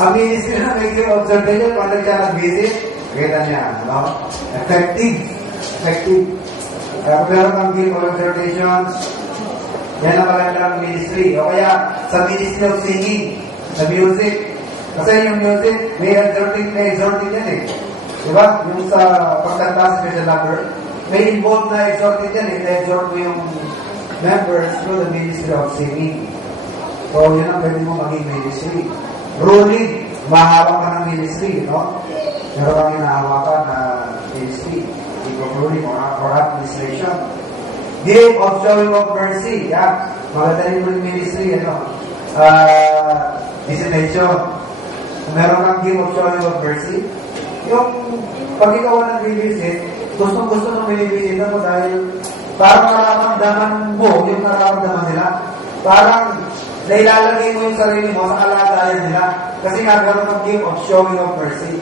ang ministry na may give observation, pag nag-visit, kita niya, effective. Kaya kung meron kang give observations, yan ang magandang ministry. O kaya, sa ministry of singing, sa music. Kasi yung music, may exhorting yan eh. Diba? Yung sa pagkanta sa special lover, may involved na exhorting yan eh. Na-exhort mo yung members through the ministry of singing. So, yun ang pwede mo maging ministry. Ruling, mahawak ka ng ministry, no? Meron kang hinahawakan na ministry. Ruling or administration. Give of showing of mercy. Yan. Maganda rin mo yung ministry, visitation. Meron kang give of showing of mercy. Yung pag ikaw ang nag-visit, gustong-gusto nang binibisit mo dahil parang nararamdaman mo yung nararamdaman nila. Parang nailalagay mo yung sarili mo sa kalagayan nila. Kasi nga, meron kang give of showing of mercy.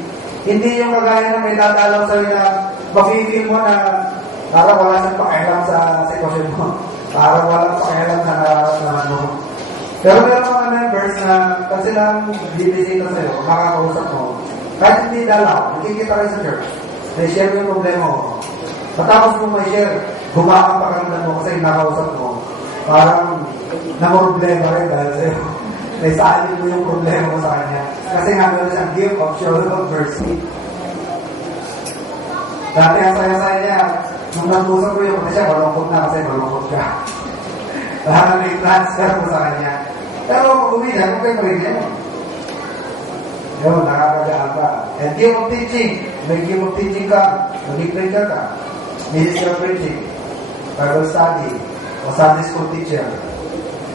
Hindi yung kagaya na may tatalaw sa'yo na mag-feel mo na parang wala siyang pakialam sa sitwasyon mo. Parang walang pakialam na nararamdaman mo. Pero meron mga members na kasi lang bibisita sa'yo, makakausap mo. Kahit hindi dalaw, nakikita kayo sa church. May share mo yung problema mo. Matapos mo may share, gumakang pakiramdam mo kasi nakausap mo. Parang namoroblema rin dahil sa'yo. Naisaalin mo yung problema mo sa kanya. Kasi nga meron siyang gift of showing of mercy. Dati ang saya-saya niya, nung nag-usap ko yung siya, malungkot na kasi malungkot ka. Parang may transfer mo sa kanya. Pero kung umihan, kung kayo rin yan. Yun, nakakagaan ka. And give of teaching. May give of teaching ka. Mag-preacher ka. Minister of preaching. Bible study. O Sunday school teacher.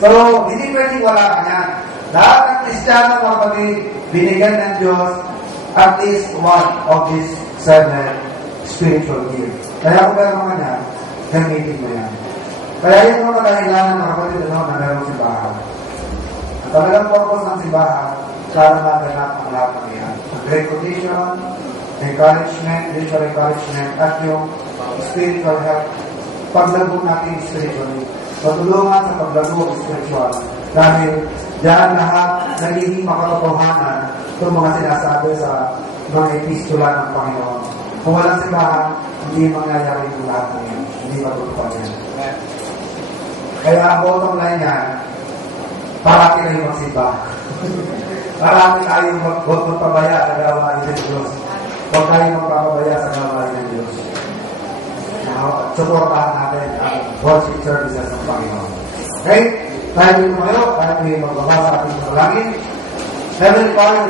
So, hindi pwedeng wala ka niya. Lahat ng Kristiyano kapatid, binigyan ng Diyos at least one of these 7 spiritual gifts. Kaya kung meron mga niya, gamitin mo yan. Kaya yun mga kailangan ng kapatid na meron simbahan. Ang talagang purpose ng simbahan, para maganap ang lahat ng yan. Ang recognition, encouragement, spiritual encouragement, at yung spiritual health. Paglago natin spiritually. Matulungan sa paglago spiritual. Dahil dyan lahat nagiging makatotohanan itong mga sinasabi sa mga epistula ng Panginoon. Kung walang simbahan, hindi mangyayari yung lahat ng yan. Hindi matutupad yan. Kaya ang bottom line yan, parati kayo magsimba. Marami tayong huwag magpabaya sa gawain ng Diyos. Huwag tayong magpapabaya sa gawain ng Diyos. Supportahan natin ang worship services ng Panginoon. Okay? Tayo dito kayo, tayo may magbaba sa ating panalangin. Heavenly Father,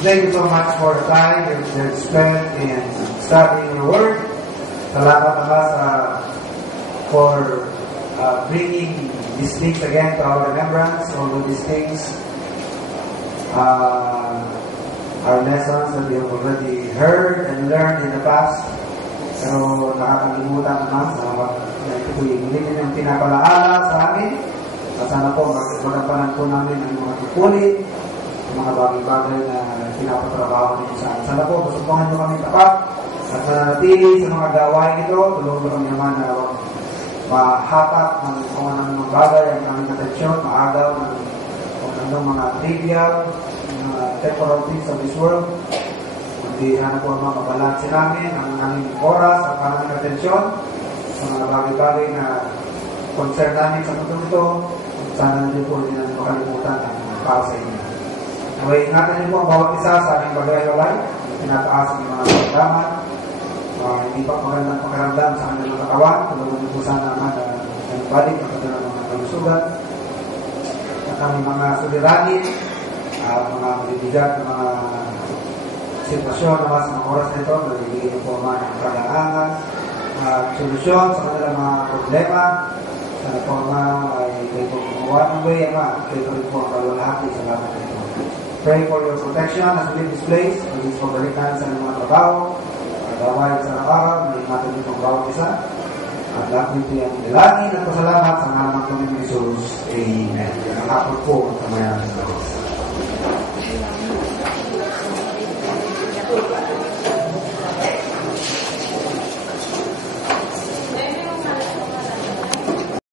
thank you so much for the time that you spent in studying your word. Salamat for bringing these things again to our remembrance, all of these things. Our lessons that we have already heard and learned in the past. Pero nakakalimutan naman sa ito po yung hindi yung pinapalaala sa amin. At sana po magampanan po namin ang mga tupulit, ang mga bagay-bagay na pinapatrabaho niyo sa amin. Sana po masubukan niyo kami tapat at mananatili sa mga gawain ito. Tulungan kami naman na mahatak ng kung anong mga bagay ang aming atensyon, maagaw ng mga trivial, mga temporal things of this world. Hindi na po makabalansin namin ang aming oras at aming atensyon sa mga bagay-bagay na concern namin sa mundo ito. Sana din po hindi natin makalimutan ang para sa inyo. Naway, ingatan niyo po ang bawat isa sa aming bagay-bagay. Tinataas ang mga pagdaman. Hindi pa magandang pakiramdam sa kanilang mga katawan. Tulungan niyo po sana naman ang balik at kanilang mga kalusugan. At aming mga suliranin at mga mabibigat na mga sitwasyon naman sa mga oras nito na nagiging po mga kailangan solusyon sa kanilang mga problema. Sana po mga ay kayo po gumawa ng way, kayo rin po ang kalulahati sa lahat nito. Pray for your protection as we leave this place. Maging sa balikan sa mga trabaho, gawain sa nakaraw, may natin itong bawat isa. At lahat nito yung nilangin at pasalamat sa mga naman kami ng Jesus. Amen. Ang hapon po sa mayaman sa Diyos.